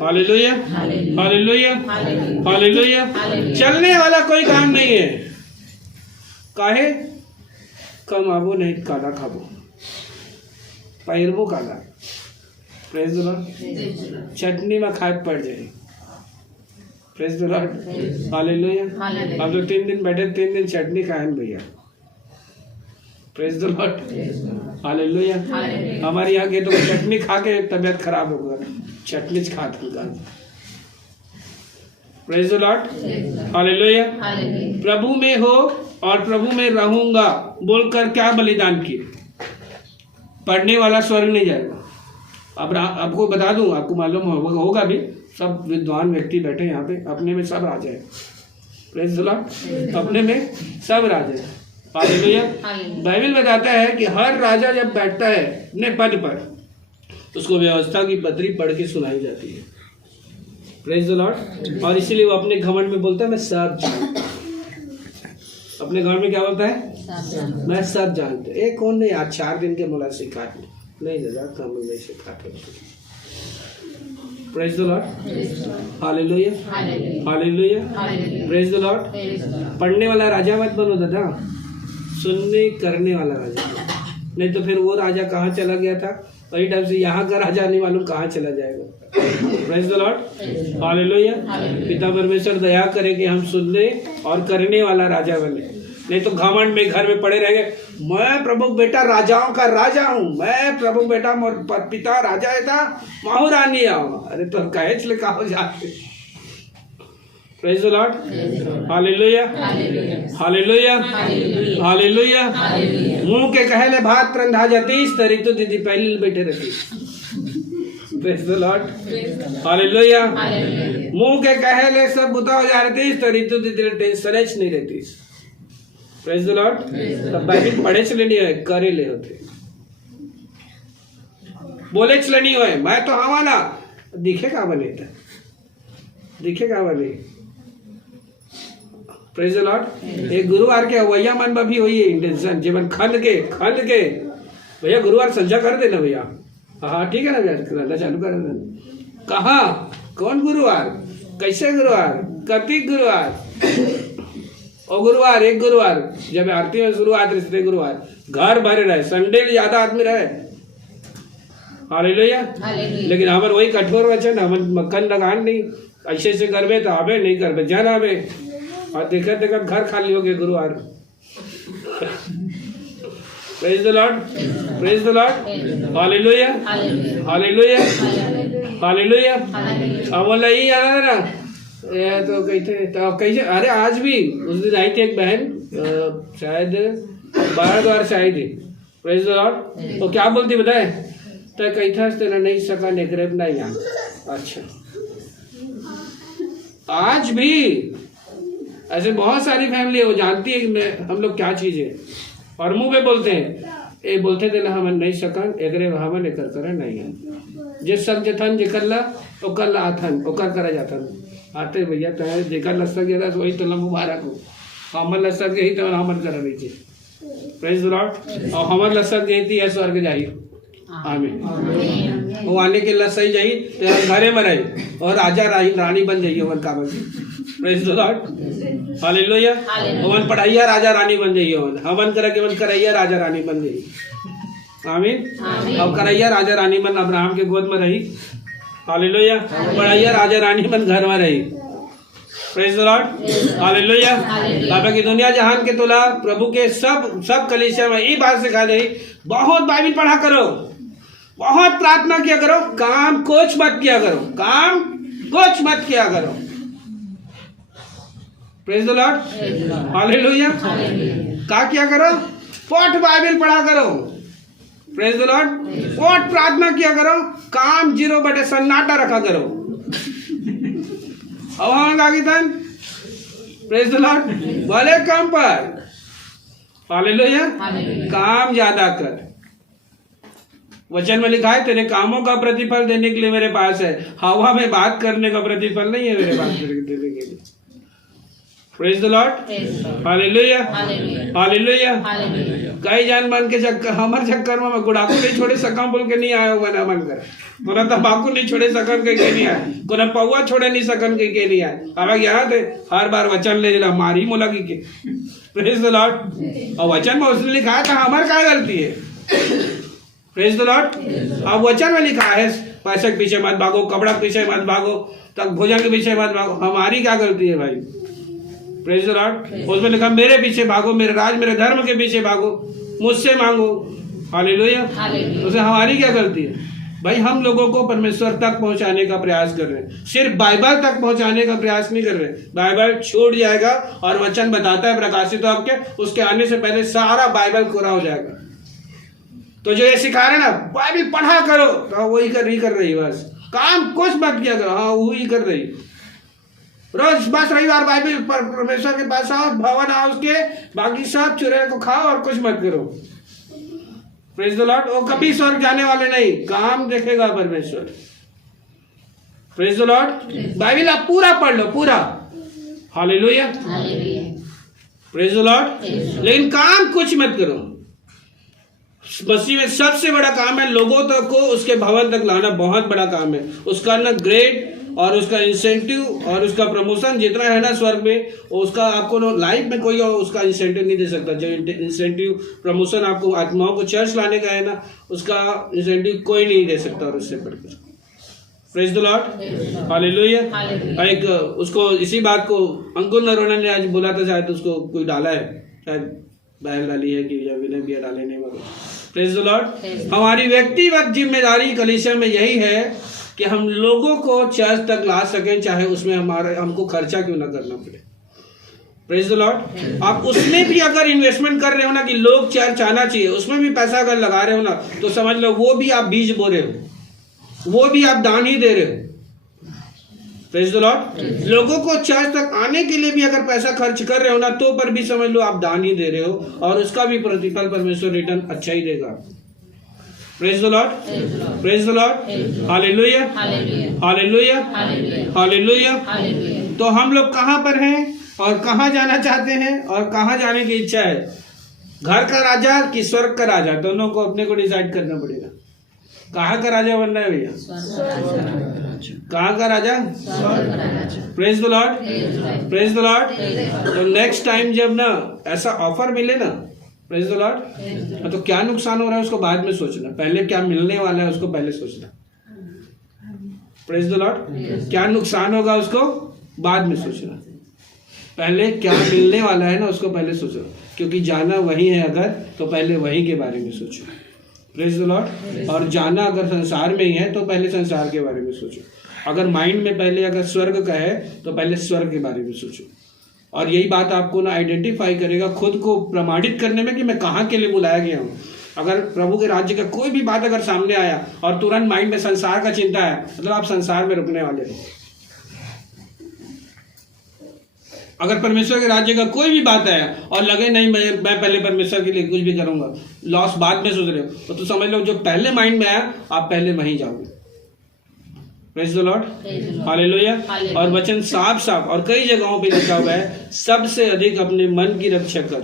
Hallelujah, hallelujah, hallelujah. चलने वाला कोई काम नहीं है। काहे कमाबो नहीं काला खाबो, पैरबो काला। Praise the Lord. चटनी में खाए पड़ जाए। Praise the lord, hallelujah. हम तो 3 दिन बैठे, 3 दिन चटनी खाए भैया। Praise the lord, hallelujah. हमारे यहाँ के तो चटनी खा के तबीयत खराब हो गया, चटनी खाते का। Praise the lord, hallelujah. प्रभु में हो और प्रभु में रहूंगा बोलकर क्या बलिदान किए? पढ़ने वाला स्वर्ग नहीं जाएगा। अब आपको बता दूं, आपको मालूम होगा भी, सब विद्वान व्यक्ति बैठे यहाँ पे, अपने में सब राजा है। प्रेज द लॉर्ड, अपने में सब राजा है। हालेलुया। बाइबल बताता है कि हर राजा जब बैठता है अपने पद पर, उसको व्यवस्था की पत्री पढ़ के सुनाई जाती है। Praise the Lord. और इसीलिए वो अपने घमंड में बोलता है मैं सब जानता। अपने घमंड में क्या बोलता है? मैं सब जानता। एक कौन नहीं, आज 4 दिन के मुला सिखाते नहीं दादा, कम नहीं सिखाते। Praise the lord, hallelujah, hallelujah, praise the Lord. पढ़ने वाला राजा मत बनो दादा, सुनने करने वाला राजा। नहीं तो फिर वो राजा कहाँ चला गया था, वही ढंग से यहाँ का राजा नहीं मालूम कहाँ चला जाएगा। Praise the lord, hallelujah. पिता परमेश्वर दया करे कि हम सुनने और करने वाला राजा बने, नहीं तो घमंड में घर में पड़े रहेंगे। मैं प्रभु बेटा राजाओं का राजा हूँ, मैं प्रभु बेटा मोर पिता राजा है था, महू रानी आओ। अरे तो कहे लिखा हो जाते। Praise the lord, hallelujah, hallelujah, hallelujah. मुंह के कहले भात रंधा जाती, तरी तो दीदी पहले बैठे रहती। Praise the lord, hallelujah. मुंह के कहले सब बुता हो जा रही, तरी तो दीदी टेंशन नहीं रहती। Praise the Lord. तब बाइबल पढ़े चले नहीं है, करे ले होते, बोले चले नहीं हुए। मैं तो हवा ना दिखे का बने था, दिखे का बने। Praise the Lord. एक गुरुवार के अवैया मन में भी हुई है इंटेंशन, जीवन खल के भैया गुरुवार संजा कर देना भैया। हाँ ठीक है ना भैया, चालू कर देना। कहाँ, कौन गुरुवार, कैसे गुरुवार, कति गुरुवार? और गुरुवार, एक गुरुवार जब आरती में शुरुआत रहते गुरुवार घर भरे रहे, संडे ज्यादा आदमी रहे। हालेलुया। लेकिन हमारे वही कठोर वचन, हम मक्खन लगान नहीं, ऐसे से करबे तो आबे, नहीं करबे जान आबे। और देखा देखा घर खाली हो गए गुरुवार। Praise the lord, praise the lord, hallelujah, hallelujah, hallelujah. अब बोला ही आ ना, ये तो कहते तो कैसे। अरे आज भी उस दिन आई थी एक बहन, शायद 12 द्वार से आई थी। Praise the lord. तो क्या बोलती बताए, तो कहता तेरा नहीं सका नेकरे नहीं यहाँ। अच्छा, आज भी ऐसे बहुत सारी फैमिली है, वो जानती है कि हम लोग क्या चीज है, और मुंह पे बोलते हैं। ये बोलते थे ना हम नहीं सकन एकरे हमन एकर करे नहीं है। जिस सब जथन जिकल्ला ओकर लाथन ओकर करे जातन। आते भैया तय जेकर लसक गया वही तो मुबारक हो, हमर लसक गई तो हमन कर रही थी। Praise the Lord. और हमर लसक गई थी स्वर्ग जाई, आमीन। वो आने के लसई जाई तो घरे में रही और राजा रानी बन जाइए वन का। Praise the lord, hallelujah. वन पढ़ाइया राजा रानी बन जाइए, वन हमन करे के वन करैया राजा रानी बन जाइए, आमीन। और करैया राजा रानी बन अब्राहम के गोद में रही, हालेलुया। पढ़ाइया राजा रानी बन घर में रही। Praise the lord, hallelujah. बाबा की दुनिया जहान के तुला प्रभु के सब कलीसिया में ये बात सिखा दे, बहुत बाइबल पढ़ा करो, बहुत प्रार्थना किया करो, काम कुछ मत किया करो, काम कुछ मत किया करो। Praise the lord, hallelujah. क्या किया करो? पोट बाइबल पढ़ा करो। Praise the Lord. पोट प्रार्थना किया करो, काम 0 सन्नाटा रखा करो। अब प्रेज द लॉर्ड, भले काम पर, हालेलुया, काम ज्यादा कर। वचन में लिखा है तेरे कामों का प्रतिफल देने के लिए मेरे पास है, हवा में बात करने का प्रतिफल नहीं है मेरे पास देने के लिए। Praise the lord, hallelujah, hallelujah. कई जान मन के चक्कर हमारे चक्कर में गुड़ाकू नहीं छोड़े सकम बोल के नहीं आया होगा ना मन कर, कोना तंबाकू नहीं छोड़े सकन के नहीं आए, कोना पौवा छोड़े नहीं सकन के नहीं आए। अब यहाँ थे हर बार वचन ले जला मारी मोला की के। Praise the Lord. और वचन में उसने लिखा था हमारे क्या गलती है। Praise the Lord. अब वचन में लिखा है पैसे के पीछे मत भागो, कपड़ा के पीछे मत भागो, तक भोजन के पीछे मत भागो। हमारी क्या गलती है भाई? Praise the Lord. उसमें लिखा मेरे पीछे भागो, मेरे राज मेरे धर्म के पीछे भागो। मुझसे मांगो। हालेलुया। उसे हमारी क्या गलती है भाई? हम लोगों को परमेश्वर तक पहुंचाने का प्रयास कर रहे हैं, सिर्फ बाइबल तक पहुंचाने का प्रयास नहीं कर रहे। बाइबल छूट जाएगा और वचन बताता है प्रकाशित होकर उसके आने से पहले सारा बाइबल कोरा हो जाएगा। तो जो ये सिखा रहे ना बाइबल पढ़ा करो, तो वही कर रही, बस काम कुछ मत किया करो। हाँ वही कर रही, रोज बस रविवार बाइबल परमेश्वर के पास आओ, भवन आओ उसके, बाकी सब चुरे को खाओ और कुछ मत करो। Praise the Lord. वो कभी स्वर्ग जाने वाले नहीं, काम देखेगा परमेश्वर। Praise the Lord. बाइबल आप पूरा पढ़ लो, पूरा। हालेलुया। Praise the Lord. लेकिन काम कुछ मत करो। मसीह में सबसे बड़ा काम है लोगों तक को उसके भवन तक लाना, बहुत बड़ा काम है। उसका ना ग्रेड और उसका इंसेंटिव और उसका प्रमोशन जितना है ना स्वर्ग में, उसका आपको लाइफ में कोई उसका इंसेंटिव नहीं दे सकता। जो इंसेंटिव प्रमोशन आपको आत्माओं को चर्च लाने का है ना, उसका इंसेंटिव कोई नहीं दे सकता। और उससे बढ़कर प्रेज द लॉर्ड। हालेलुया। एक उसको इसी बात को अंकुर नरोना ने आज बोला था, शायद उसको कोई डाला है, शायद बहल डाली है कि या विनय भी डाले नहीं मगर। Praise the Lord. हमारी व्यक्तिगत जिम्मेदारी कलीसिया में यही है कि हम लोगों को चर्च तक ला सकें, चाहे उसमें हमको खर्चा क्यों ना करना पड़े। Praise the Lord. आप उसमें भी अगर इन्वेस्टमेंट कर रहे हो ना कि लोग चर्च आना चाहिए, उसमें भी पैसा अगर लगा रहे हो ना, तो समझ लो वो भी आप बीज बो रहे हो, वो भी आप दान ही दे रहे हो। Praise the Lord. लोगों को चर्च तक आने के लिए भी अगर पैसा खर्च कर रहे हो ना, तो पर भी समझ लो आप दान ही दे रहे हो, और उसका भी प्रतिफल परमेश्वर रिटर्न अच्छा ही देगा। Praise the lord. Praise the lord. Hallelujah. Hallelujah. Hallelujah. तो हम लोग कहाँ पर हैं और कहाँ जाना चाहते हैं और कहाँ जाने की इच्छा है? घर का राजा कि स्वर्ग का राजा, दोनों को अपने को डिसाइड करना पड़ेगा। कहाँ का राजा बनना है भैया? कहाँ का राजा? Praise the lord. Praise the lord. तो नेक्स्ट टाइम जब ना ऐसा ऑफर मिले ना, प्रेज द लॉर्ड, तो क्या नुकसान हो रहा है उसको बाद में सोचना, पहले क्या मिलने वाला है उसको पहले सोचना। Praise the Lord. क्या नुकसान होगा उसको बाद में सोचना, पहले क्या मिलने वाला है ना उसको पहले सोचो, क्योंकि जाना वही है अगर, तो पहले वही के बारे में सोचो। Praise the Lord. और जाना अगर संसार में ही है तो पहले संसार के बारे में सोचो। अगर माइंड में पहले अगर स्वर्ग का है तो पहले स्वर्ग के बारे में सोचो। और यही बात आपको ना आइडेंटिफाई करेगा, खुद को प्रमाणित करने में कि मैं कहाँ के लिए बुलाया गया हूँ। अगर प्रभु के राज्य का कोई भी बात अगर सामने आया और तुरंत माइंड में संसार का चिंता है, मतलब आप संसार में रुकने वाले हो। अगर परमेश्वर के राज्य का कोई भी बात आया और लगे नहीं मैं पहले परमेश्वर के लिए कुछ भी करूंगा, लॉस बाद में सोच रहे हो, तो समझ लो जो पहले माइंड में आया आप पहले वहीं जाओगे। Praise the lord. हालेलुया। और वचन साफ साफ और कई जगहों पे लिखा हुआ है, सबसे अधिक अपने मन की रक्षा कर।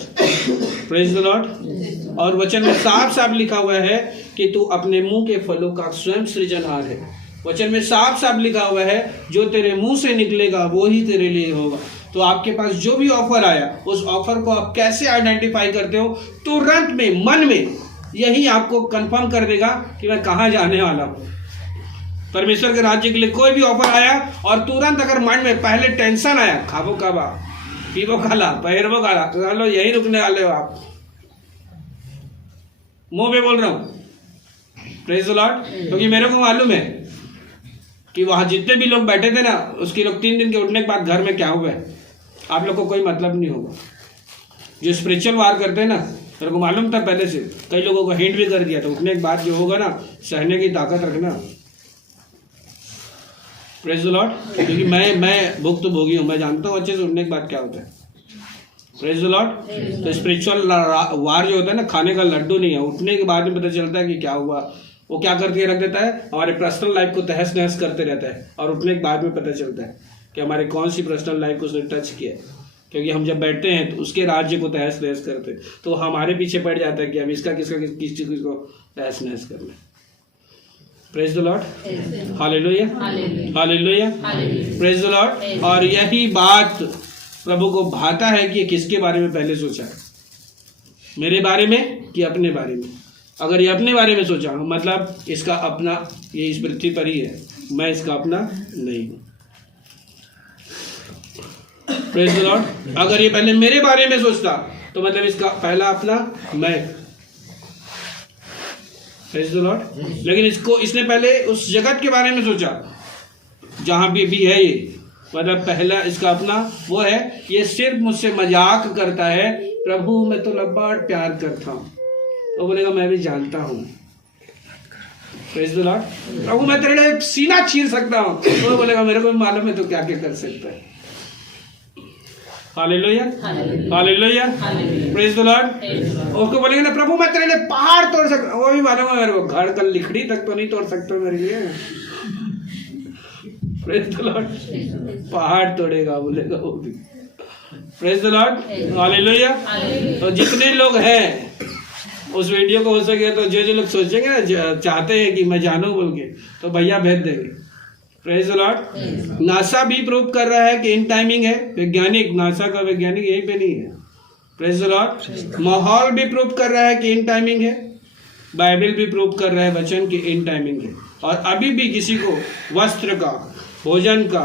Praise the Lord. और वचन में साफ साफ लिखा हुआ है कि तू अपने मुंह के फलों का स्वयं सृजनहार है। वचन में साफ साफ लिखा हुआ है जो तेरे मुंह से निकलेगा वो ही तेरे लिए होगा। तो आपके पास जो भी ऑफर आया, उस ऑफर को आप कैसे आइडेंटिफाई करते हो? तुरंत में मन में यही आपको कंफर्म कर देगा कि मैं कहाँ जाने वाला हूँ। परमेश्वर के राज्य के लिए कोई भी ऑफर आया और तुरंत अगर माइंड में पहले टेंशन आया, खाबो काबा, पीबो खाला, पहिरबो खाला, तो चलो यही रुकने वाले हो आप। मुंह पे बोल रहा हूँ। Praise the Lord. क्योंकि मेरे को मालूम है कि वहां जितने भी लोग बैठे थे ना, उसके लोग 3 दिन के उठने के बाद घर में क्या हुआ है आप लोग को कोई मतलब नहीं होगा। जो स्पिरिचुअल वार करते हैं ना, मेरे को मालूम था पहले से, कई लोगों को हिंट भी कर दिया था, उठने के बाद जो होगा ना, सहने की ताकत रखना। Praise the Lord. क्योंकि मैं भुक्तभोगी हूँ, मैं जानता हूँ अच्छे से उठने के बाद क्या होता है। Praise the lord. तो स्पिरिचुअल वार जो होता है ना, खाने का लड्डू नहीं है, उठने के बाद में पता चलता है कि क्या हुआ। वो क्या करके रख देता है, हमारे पर्सनल लाइफ को तहस नहस करते रहता है, और उठने के बाद में पता चलता है कि हमारे कौन सी पर्सनल लाइफ को उसने टच किया है। क्योंकि हम जब बैठते हैं तो उसके राज्य को तहस नहस करते हैं, तो हमारे पीछे पड़ जाता है कि अब इसका किस चीज को तहस नहस करना है। Praise the lord. Hallelujah. Hallelujah. Praise the Lord. और यही बात प्रभु को भाता है कि किसके बारे में पहले सोचा है, मेरे बारे में कि अपने बारे में। अगर ये अपने बारे में सोचा, मतलब इसका अपना, ये इस पृथ्वी पर ही है, मैं इसका अपना नहीं हूं। Praise the Lord. अगर ये पहले मेरे बारे में सोचता तो मतलब इसका पहला अपना मैं, प्रेज द लॉर्ड। लेकिन इसने पहले उस जगत के बारे में सोचा जहाँ भी है ये, मतलब पहला इसका अपना वो है, ये सिर्फ मुझसे मजाक करता है, प्रभु मैं तो लंबा प्यार करता हूँ। तो बोलेगा मैं भी जानता हूँ, प्रेज द लॉर्ड, प्रभु मैं तेरे लिए सीना चीर सकता हूँ। तो बोलेगा मेरे को मालूम है तो क्या क्या कर सकता है। Hallelujah, hallelujah, praise the Lord. उसको बोलेंगे ना प्रभु मैं तेरे लिए पहाड़ तोड़ सकता, वो भी मालूम है मेरे को, घर का लिखड़ी तक तो नहीं तोड़ सकता मेरे लिए। प्रेज द लॉर्ड, पहाड़ तोड़ेगा बोलेगा वो भी। Praise the lord, hallelujah. तो जितने लोग हैं उस वीडियो को हो सके तो जो लोग सोचेंगे ना चाहते हैं कि मैं जानूं बोल के, तो भैया भेज देंगे। Praise the Lord. नासा भी प्रूव कर रहा है कि इन टाइमिंग है, वैज्ञानिक, नासा का वैज्ञानिक यहीं पे नहीं है। Praise the Lord. माहौल भी प्रूव कर रहा है कि इन टाइमिंग है, बाइबल भी प्रूव कर रहा है वचन की इन टाइमिंग है। और अभी भी किसी को वस्त्र का, भोजन का,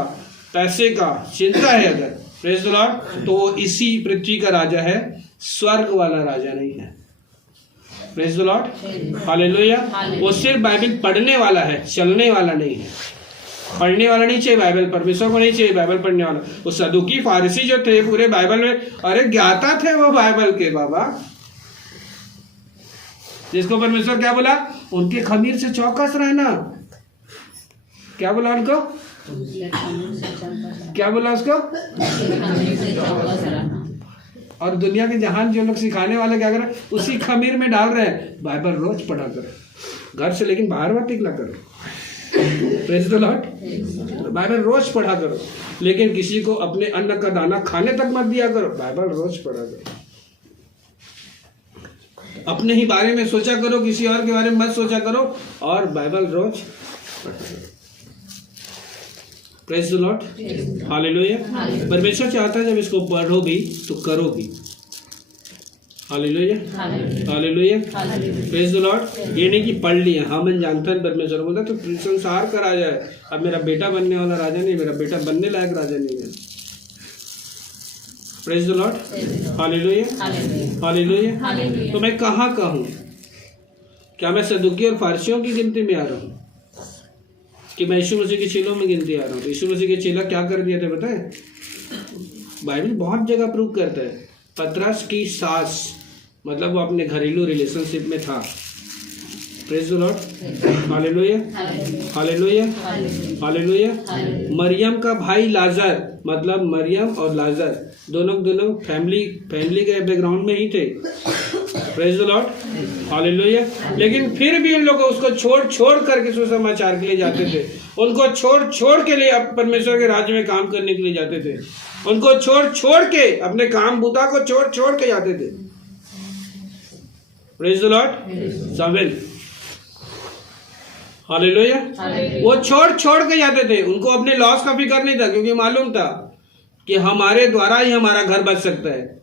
पैसे का चिंता है अगर, प्रेज द लॉर्ड, तो वो इसी पृथ्वी का राजा है, स्वर्ग वाला राजा नहीं है। Praise the lord, hallelujah. वो सिर्फ बाइबल पढ़ने वाला है, चलने वाला नहीं है। पढ़ने वाला नहीं चाहिए बाइबल, परमेश्वर को नहीं चाहिए बाइबल पढ़ने वाला। वो सदुकी फारसी जो थे पूरे बाइबल में, अरे ज्ञाता थे वो बाइबल के बाबा। जिसको परमेश्वर क्या बोला, उनके खमीर से चौकस रहना। क्या बोला उनको, क्या बोला उसको। और दुनिया के जहान जो लोग सिखाने वाले क्या कर रहे हैं, उसी खमीर में डाल रहे हैं। बाइबल रोज पढ़ा करो घर से, लेकिन बाहर मत निकला करो। Praise the Lord. बाइबल रोज पढ़ा करो, लेकिन किसी को अपने अन्न का दाना खाने तक मत दिया करो। बाइबल रोज पढ़ा करो। अपने ही बारे में सोचा करो, किसी और के बारे में मत सोचा करो, और बाइबल रोज पढ़ा करो। Praise the lord, hallelujah. परमेश्वर चाहता है जब इसको पढ़ो भी तो करो भी। Hallelujah, hallelujah, praise the Lord. ये नहीं कि पढ़ लिया, हाँ मैं जानता है परमेश्वर बोलता तो संसार का राजा है। अब मेरा बेटा बनने वाला राजा नहीं, मेरा बेटा बनने लायक राजा नहीं है। Praise the lord, hallelujah, hallelujah. तो मैं कहाँ का हूँ? क्या मैं सदुकी और फारसियों की गिनती में आ रहा हूँ कि मैं यीशु मसीह के चेलों में गिनती आ रहा हूँ? तो यीशु मसीह के चेला क्या कर दिए थे पता है? बाइबल बहुत जगह प्रूव करता है। पतरस की सास, मतलब वो अपने घरेलू रिलेशनशिप में था। Praise the lord, hallelujah, hallelujah, hallelujah. Mariam का भाई लाजर, मतलब मरियम और लाजर दोनों फैमिली के बैकग्राउंड में ही थे। Praise the lord, hallelujah. लेकिन फिर भी उन लोग उसको छोड़ करके सुसमाचार के लिए जाते थे। उनको छोड़ के लिए परमेश्वर के राज्य में काम करने के लिए जाते थे। उनको छोड़ के, अपने काम बुता को छोड़ के जाते थे। Praise the Lord. शामिल, हालेलुया। वो छोड़ के जाते थे। उनको अपने लॉस का फिक्र नहीं था, क्योंकि मालूम था कि हमारे द्वारा ही हमारा घर बच सकता है।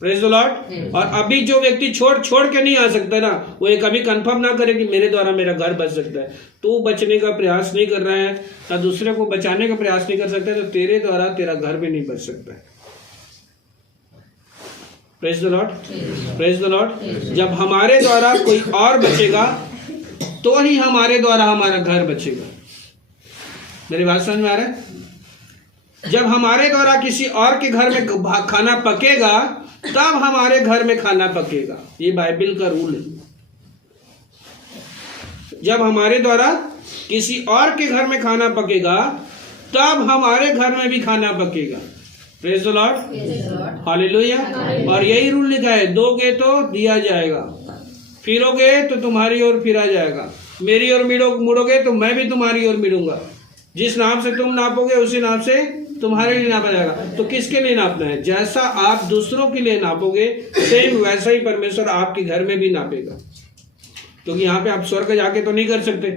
Praise the Lord. और अभी जो व्यक्ति छोड़ के नहीं आ सकता ना, वो ये कभी कंफर्म ना करे कि मेरे द्वारा मेरा घर बच सकता है। तू बचने का प्रयास नहीं कर रहा है, ना दूसरे को बचाने का प्रयास नहीं कर सकता, तो तेरे द्वारा तेरा घर भी नहीं बच सकता है। Praise the lord, praise the Lord. जब हमारे द्वारा कोई और बचेगा तो ही हमारे द्वारा हमारा घर बचेगा। मेरी बात समझ में आ रहा है? जब हमारे द्वारा किसी और के घर में खाना पकेगा, तब हमारे घर में खाना पकेगा। ये बाइबल का रूल है। जब हमारे द्वारा किसी और के घर में खाना पकेगा, तब हमारे घर में भी खाना पकेगा। Praise the lord, hallelujah. और यही रूल लिखा है, दोगे तो दिया जाएगा, फिरोगे तो तुम्हारी ओर फिरा जाएगा, मेरी ओर मुड़ोगे तो मैं भी तुम्हारी ओर मिलूंगा। जिस नाप से तुम नापोगे उसी नाप से तुम्हारे लिए नापा जाएगा। तो किसके लिए नापना है? जैसा आप दूसरों के लिए नापोगे, सेम वैसा ही परमेश्वर आपके घर में भी नापेगा। क्योंकि यहाँ पे आप स्वर्ग जाके तो नहीं कर सकते।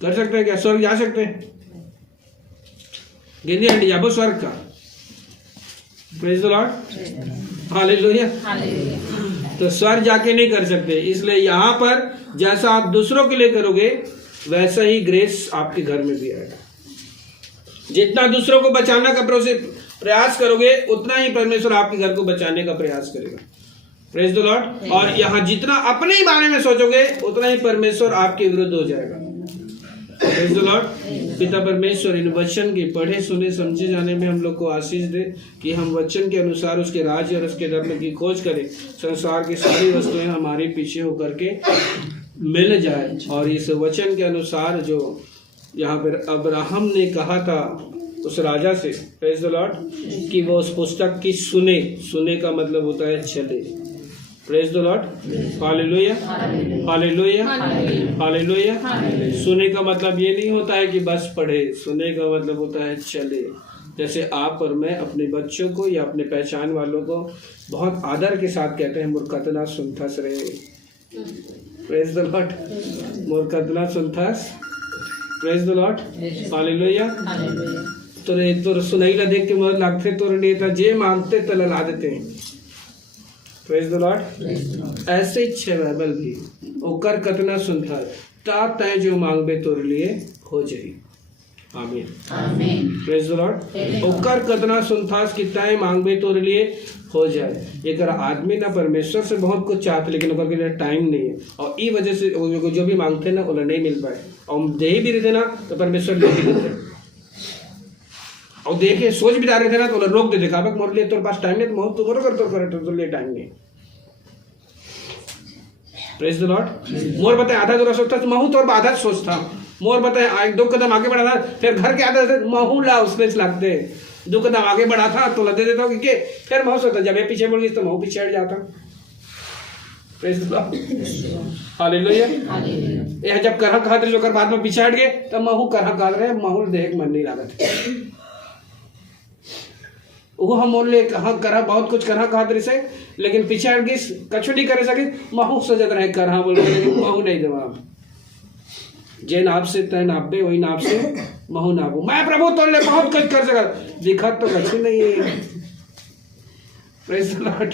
कर सकते हैं क्या? स्वर्ग जा सकते हैं? गिंदी हंडी जाबो स्वर्ग का। Praise the lord, hallelujah. तो स्वर्ग जाके नहीं कर सकते। इसलिए यहाँ पर जैसा आप दूसरों के लिए करोगे, वैसा ही ग्रेस आपके घर में भी आएगा। जितना दूसरों को बचाने का प्रयास करोगे, उतना ही परमेश्वर आपके घर को बचाने का प्रयास करेगा। Praise the Lord. और यहाँ जितना अपने ही बारे में सोचोगे उतना ही परमेश्वर आपके विरुद्ध हो जाएगा। Praise the Lord. पिता परमेश्वर इन वचन के पढ़े सुने समझे जाने में हम लोग को आशीष दे कि हम वचन के अनुसार उसके राज्य और उसके धर्म की खोज करें, संसार की सारी वस्तुएं हमारे पीछे होकर के मिल जाए। और इस वचन के अनुसार जो यहाँ पर अब्राहम ने कहा था उस राजा से, प्रेज द लॉर्ड, कि वो उस पुस्तक की सुने, सुने का मतलब होता है चले। Praise the lord, hallelujah, hallelujah, hallelujah. सुने का मतलब ये नहीं होता है कि बस पढ़े, सुने का मतलब होता है चले। जैसे आप और मैं अपने बच्चों को या अपने पहचान वालों को बहुत आदर के साथ कहते हैं, मूर्खतना सुनथस रहे। प्रेज द लॉर्ड, मूर्खतना सुनथस। Praise the lord, hallelujah. तो सुनैला देख के मोर लागते तोर नेता जे मांगते तल ला देते हैं। Praise the Lord. ऐसे ही छे बाइबल भी ओकर कतना सुनता ताप तय जो मांगबे तोर लिए हो जाई। आमीन, आमीन। Praise the Lord. ओकर कतना सुनथास कि तय मांगबे तोर लिए हो जाए। एक आदमी ना परमेश्वर से बहुत कुछ चाहते लेकिन ओकर के लिए टाइम नहीं है, और ई वजह से जो भी मांगते ना वो नहीं मिल पाए। और दे भी रहते ना तो परमेश्वर दे भी देते, और देखे सोच भी जा रहे थे ना तो रोक देते, कहा मोर लिए तोर पास टाइम नहीं, तो तो बरोबर तो करे तो लिए टाइम नहीं। Praise the lord. मोर बताए आधा दूर सोचता तो महू तोर आधा सोचता, मोर बताए 2 कदम आगे बढ़ा था, फिर घर के आधा से महू ला उसमें लगते 2 कदम आगे बढ़ा था तो लदे देता हूँ कि फिर महू सोचता, जब ये पीछे मुड़ गई तो महू पीछे हट जाता। Praise the lord, hallelujah. यह जब करहा खातिर जो कर बाद में पीछे हट गए तब महू करहा खा रहे, महू देख मन नहीं लागत। वो हम बोले कहाँ करा बहुत कुछ करा खातिर से, लेकिन पीछे हट गई कछु नहीं करे सके, महू सजत रहे करा बोल रहे, महू नहीं जवाब। जे नाप से तय नापे वही नाप से महू नापू। मैं प्रभु तो ले बहुत कुछ कर सका, दिखा तो कछु नहीं है। Praise the lord.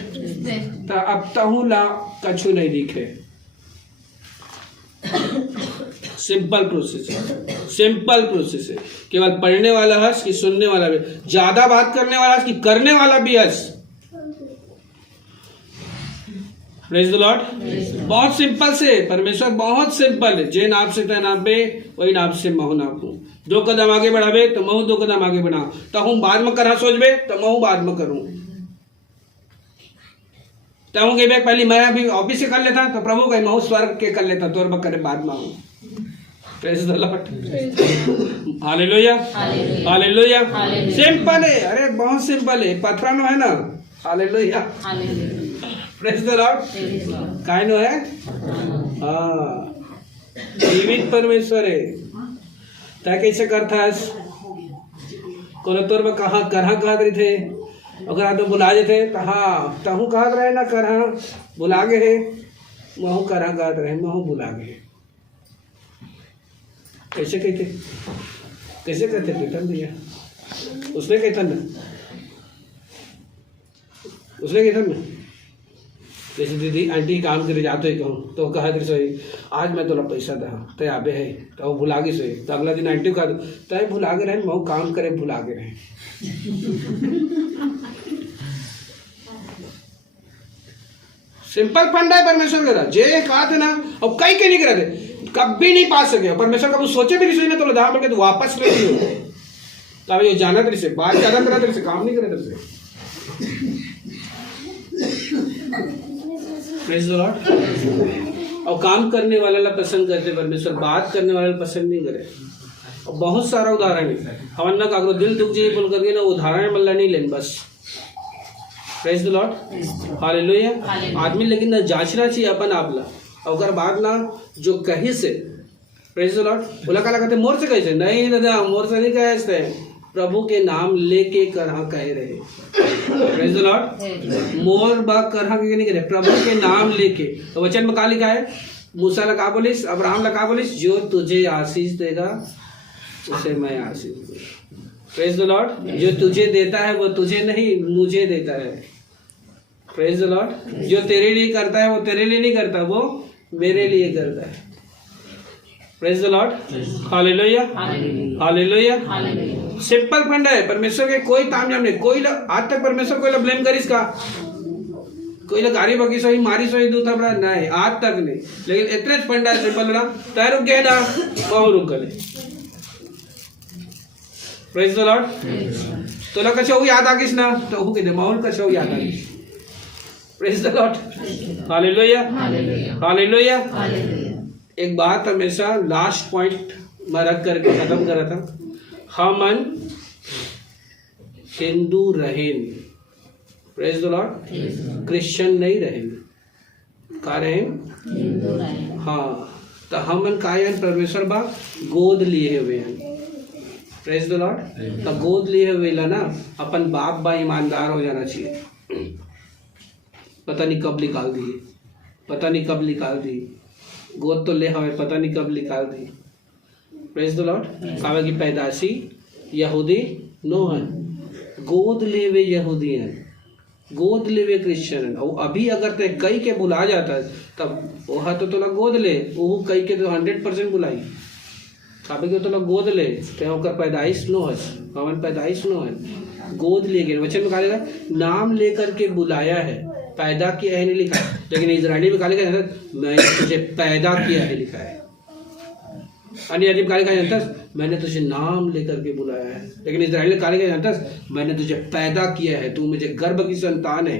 तो अब तहु ला कछु नहीं दिखे। सिंपल प्रोसेस है, सिंपल प्रोसेस है। केवल पढ़ने वाला हंस कि सुनने वाला भी, ज्यादा बात करने वाला हंस कि करने वाला भी हंस। Praise the Lord. बहुत सिंपल से, परमेश्वर बहुत सिंपल है। जे नाप से तय नापे वही नाप से महू नापू। 2 कदम आगे बढ़ावे तो महू 2 कदम आगे बढ़ा, तो हूँ बाद में करा सोचबे तो महू बाद में करूँ। तो हूँ के पहले मैं अभी ऑफिस से कर लेता तो प्रभु कहीं महू स्वर्ग के कर लेता, तोर बकरे बाद में आऊँ। Praise the lord, hallelujah, hallelujah. Simple है, अरे बहुत सिंपल है, पथरा नो है ना। Hallelujah, praise the Lord. काय नो है, हाँ, जीवित परमेश्वर है। तय कैसे करता है कोनो तोर में कहाँ करहा कहत रही थे, अगर तो बुला देते तो हाँ तहू कहत रहे ना करहा बुला गए है, महू करहा कहत रहे महू बुला गए। कैसे कहते, कैसे कहते प्रीतम भैया, उसने कहता ना, उसने कहता ना। जैसे दीदी आंटी काम करे जाते ही कहूँ तो कहा सही आज मैं तोला पैसा दे तय आबे है तो वो भुला गई सही, तो अगला दिन आंटी कहा तय भुला के रहे महू काम करे भुला के रहे। सिंपल फंडा है परमेश्वर का, जे कहा थे ना और कई के नहीं करे थे कभी नहीं पा सके। परमेश्वर कभी सोचे भी नहीं सोचे तो लदा बोल के वापस ले लियो, तब ये जाना तेरे से बात ज्यादा करा तेरे से काम नहीं करे तेरे से। Praise the Lord. और काम करने वाला ला पसंद करते परमेश्वर, बात करने वाला पसंद नहीं करे। और बहुत सारा उदाहरण है, हवन ना कागरो दिल दुख जाए बोल करके ना उदाहरण मल्ला नहीं लेन बस। Praise the lord, hallelujah. आदमी लेकिन ना जांचना चाहिए अपन आपला, अगर बात ना जो कहीं से, प्रेज द लॉर्ड, बोला काला कहते मोर से कैसे नहीं दादा मोर से नहीं कहते, प्रभु के नाम लेके करहा कह रहे। Praise the lord. मोर बा करहा के नहीं करे, प्रभु के नाम लेके। तो वचन में क्या लिखा है, मूसा लगा बोलिस, अब्राहम लगा बोलिस, जो तुझे आशीष देगा उसे मैं आशीष दूंगा। Praise the Lord. जो तुझे देता है वो तुझे नहीं मुझे देता है। Praise the Lord. जो तेरे लिए करता है वो तेरे लिए नहीं करता, वो मेरे लिए करता है। Praise the lord, hallelujah, hallelujah. Simple फंडा है, परमेश्वर के कोई तामझाम नहीं। कोई आज तक परमेश्वर को ब्लेम करिस का कोई लोग गाड़ी बगी सोई मारी सोई दूध हमरा नहीं आज तक नहीं, लेकिन इतने पंडा सिंपल ना तय रुक गए ना वो रुक गए। Praise the lord. तो लोग कछो याद आ किस ना तो वो कहते माहौल कछो याद आ किस। Praise the lord. Hallelujah hallelujah. एक बात हमेशा लास्ट पॉइंट में रख करके खत्म करा था, हमन हिंदू रहें, प्रेज द लॉर्ड, क्रिश्चियन नहीं रहें, का रहें? हाँ, तो हमन कायन परमेश्वर बा गोद लिए हुए हैं, प्रेज द लॉर्ड। तो गोद लिए हुए ला ना अपन बाप बा ईमानदार हो जाना चाहिए। पता नहीं कब निकाल दिए, पता नहीं कब निकाल दिए, गोद तो ले हमें पता नहीं कब निकाल दी। Praise the Lord. कावे की पैदाशी यहूदी नो है, गोद लेवे यहूदी हैं, गोद लेवे क्रिश्चियन है। और अभी अगर ते कई के बुला जाता है तब वह तो तोला गोद ले, वो कई के तो 100% बुलाई, कावे के तोला गोद ले ते ओकर पैदाइश नो है, हवन पैदाइश नो है, गोद ले गए। वचन में कहा गया नाम लेकर के बुलाया है, पैदा किया है नहीं लिखा है, लेकिन इजरायली में कहा गया मैंने तुझे पैदा किया है लिखा है। अन्य अजीब काले का जानता मैंने तुझे नाम लेकर के बुलाया है, लेकिन इजराइल काले का जानता मैंने तुझे पैदा किया है, तू मुझे गर्भ की संतान है,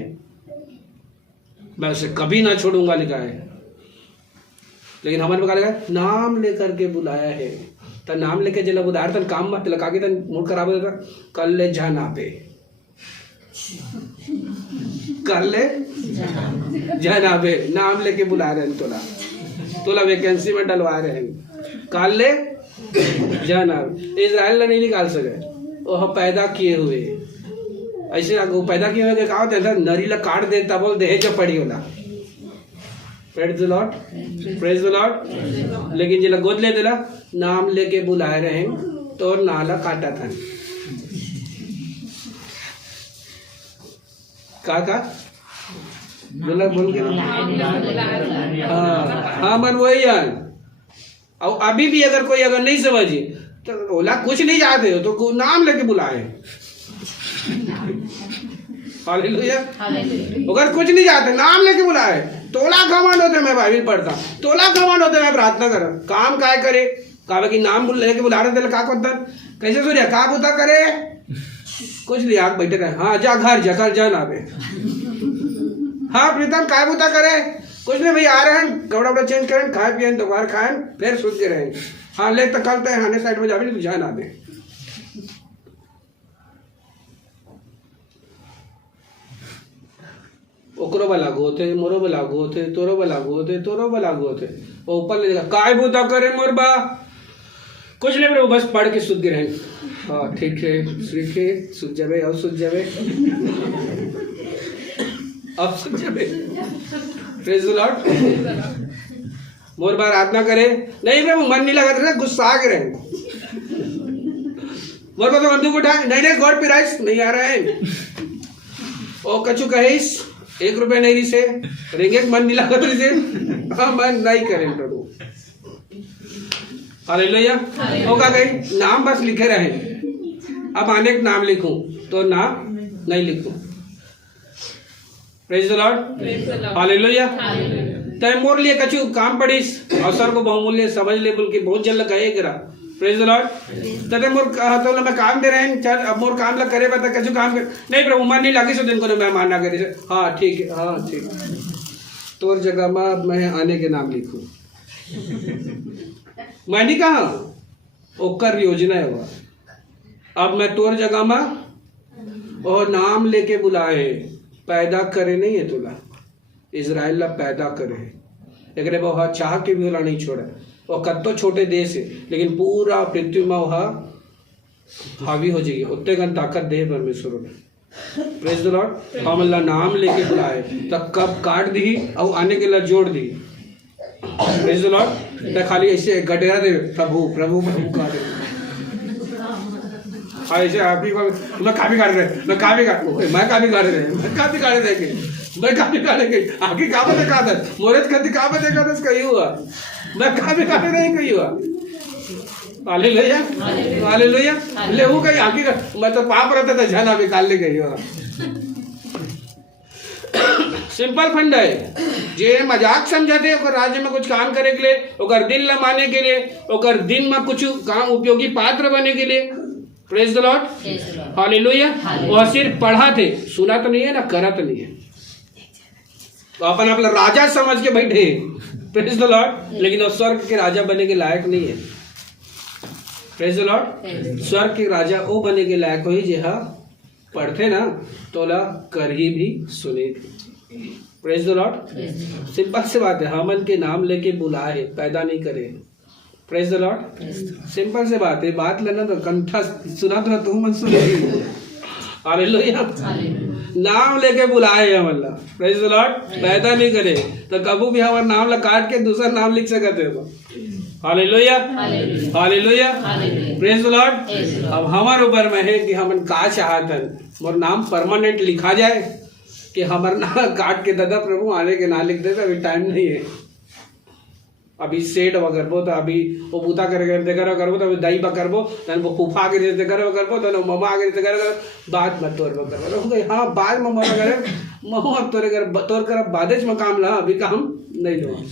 मैं उसे कभी ना छोड़ूंगा लिखा है। लेकिन हमारे में काले का नाम लेकर के बुलाया है, तो नाम लेके जला बुधार तन काम मत लगा के तन मूड खराब हो जाता, कल ले जाना पे कल ले जाना पे नाम लेके बुला रहे हैं, तोला तोला वैकेंसी में डलवा रहे हैं, काल ले जाना। इजराइल नहीं निकाल सके, वो पैदा किए हुए ऐसे वो पैदा किए हुए कहा होता है नरी ला काट दे तब बोल दे जब पड़ी होला। Praise the lord, praise the Lord. लेकिन जिला गोद ले दिला नाम लेके बुलाए रहे तो नाला काटा था का बोला बोल के हाँ मन वही है। और अभी भी अगर कोई अगर नहीं समझे तो बोला कुछ नहीं जानते हो तो नाम लेके बुलाए। हालेलुया। अगर कुछ नहीं जानते नाम लेके बुलाए, तोला घमंड होते मैं बाइबल पढ़ता, तोला घमंड होते मैं प्रार्थना कर, काम काय करे कावे की नाम लेके बुला रहे थे का कोता कैसे सूर्य का बुता करे कुछ नहीं आग बैठे रहे, हाँ जा घर जा कर जा ना बे। हाँ प्रीतम काय बुता करे कुछ नहीं भाई, आ रहे हैं कपड़ा वपड़ा चेंज करें, खाए पिए दोबारा खाएं फिर सूझ के रहेंगे। हाँ ले तो कल तय हाने साइड में जावे नहीं तुझा ना दे। ओकरो वाला गोते मोरो वाला गोते तोरो वाला गोते तोरो वाला गोते वो ऊपर ले जाएगा काय बुता करे मोर बा कुछ नहीं वो बस पढ़ के सूझ के रहेंगे। हाँ ठीक है सीखे सूझ जावे और सूझ जावे अब सूझ जावे। Praise the lord. मोर बार आराधना करे नहीं प्रभु मन नहीं लगा था गुस्सा आ गए मोर बार तो बंदूक उठाए नहीं गॉड पिराइस नहीं आ रहा है ओ कछु कहेस 1 रुपये नहीं रिसे रेंगे मन नहीं लगा रिसे हाँ मन नहीं करें प्रभु। हालेलुया। ओ का गई नाम बस लिखे रहे, अब आने नाम लिखूं तो नाम नहीं लिखूं। Praise the lord. हालेलुया। तय मोर लिए कछु काम पड़ीस अवसर को बहुमूल्य समझ ले बोल के बहुत जल्द कहेगा। Praise the Lord. तय मोर तो मैं काम दे रहे हैं चल अब मोर काम ला करे बता कछु काम कर नहीं प्रभु मन नहीं लगी सो दिन को मैं मानना करे हाँ ठीक है हाँ ठीक तोर जगह में मैं आने के नाम लिखूं मैं नहीं कहा ओकर योजना है वह अब मैं तोर जगह में और नाम लेके बुलाए पैदा करे नहीं है तुला इजराइल ला पैदा करे लेकिन वह चाह के भी नहीं छोड़े और कत्तो छोटे देश है लेकिन पूरा पृथ्वी में वह हावी हो जाएगी उतने गन ताकत दे परमेश्वर ने। Praise the Lord. हम अल्लाह नाम लेके बुलाए तब कब काट दी और आने के लिए जोड़ दी। Praise the Lord. खाली ऐसे गटेरा दे प्रभु प्रभु प्रभु काट ऐसे आप ही मैं काफी काट रहे मैं काफी काट मैं काफी काट रहे मैं काफी काट देंगे मैं काफी काटेंगे आगे काबे देखा था मोरत कति काबे देखा था कहीं हुआ मैं काफी काटे नहीं कहीं हुआ। Hallelujah hallelujah. ले वो कहीं आगे मैं तो पाप रहता था झना भी काटने गई हुआ। सिंपल फंड है। जे मजाक समझते ओकर राज्य में कुछ काम करे के लिए, ओकर दिल लमाने के लिए, ओकर दिन में कुछ काम उपयोगी पात्र बने के लिए। Praise the lord, hallelujah. वह सिर्फ पढ़ा थे, सुना तो नहीं है ना, करा तो नहीं है, तो अपन अपना राजा समझ के बैठे। प्रेज द लॉर्ड, लेकिन वो स्वर्ग के राजा बने के लायक नहीं है। प्रेज द लॉर्ड, स्वर्ग के राजा वो बने के लायक हो जी हाँ पढ़ते ना तोला कर ही भी सुने। प्रेज द लॉर्ड, सिंपल से बात है, हमन के नाम लेके बुलाए, पैदा नहीं करे। प्रेज द लॉर्ड, सिंपल से बात है, बात लेना तो कंठा सुना तो तू मन सुन। हालेलुया, नाम लेके बुलाए हमन ला। प्रेज द लॉर्ड, पैदा नहीं करे तो कभी भी हमारा नाम ला काट के दूसरा नाम लिख सकते हो। Hallelujah, hallelujah, praise the Lord. अब हमारे ऊपर में है कि हमन का चाहतन मोर नाम परमानेंट लिखा जाए कि हमारा नाम काट के दादा प्रभु आने के ना लिख दे। अभी टाइम नहीं है, अभी सेट व करबो तो अभी वो बूता करते करबो तो दाई बा करबो तन वो फूफा आगे जैसे करबो तो ममा आगे जैसे करबो बाद में तोर बा करबो। हाँ बाद में ममा करे महो अब तोर कर बादेज में काम ला, अभी काम नहीं लो।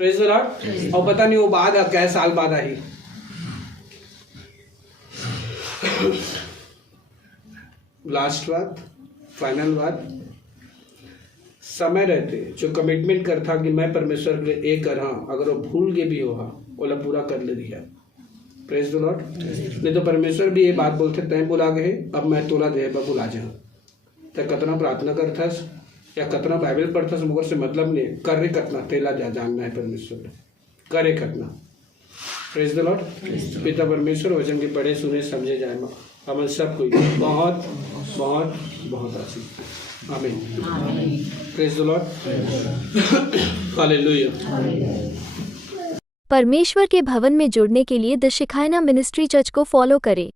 Praise the Lord. और पता नहीं वो बाद कै साल बाद आई। लास्ट बात, फाइनल बात, समय रहते जो कमिटमेंट करता कि मैं परमेश्वर के लिए एक कर, हाँ अगर वो भूल के भी होगा ओला पूरा कर ले दिया। Praise the Lord. नहीं तो परमेश्वर भी ये बात बोलते तय बुला गए अब मैं तोला दे बुला जा, तो कतना प्रार्थना करथस या कतना बाइबल पढ़थस मगर से मतलब नहीं, करे कतना तेला जा जानना है परमेश्वर करे कतना। Praise the Lord. पिता परमेश्वर वचन के पढ़े सुने समझे जाए हम सब कोई बहुत बहुत बहुत आशीष। आमीन। Praise the lord, hallelujah. परमेश्वर के भवन में जुड़ने के लिए द शिखायना मिनिस्ट्री चर्च को फॉलो करें।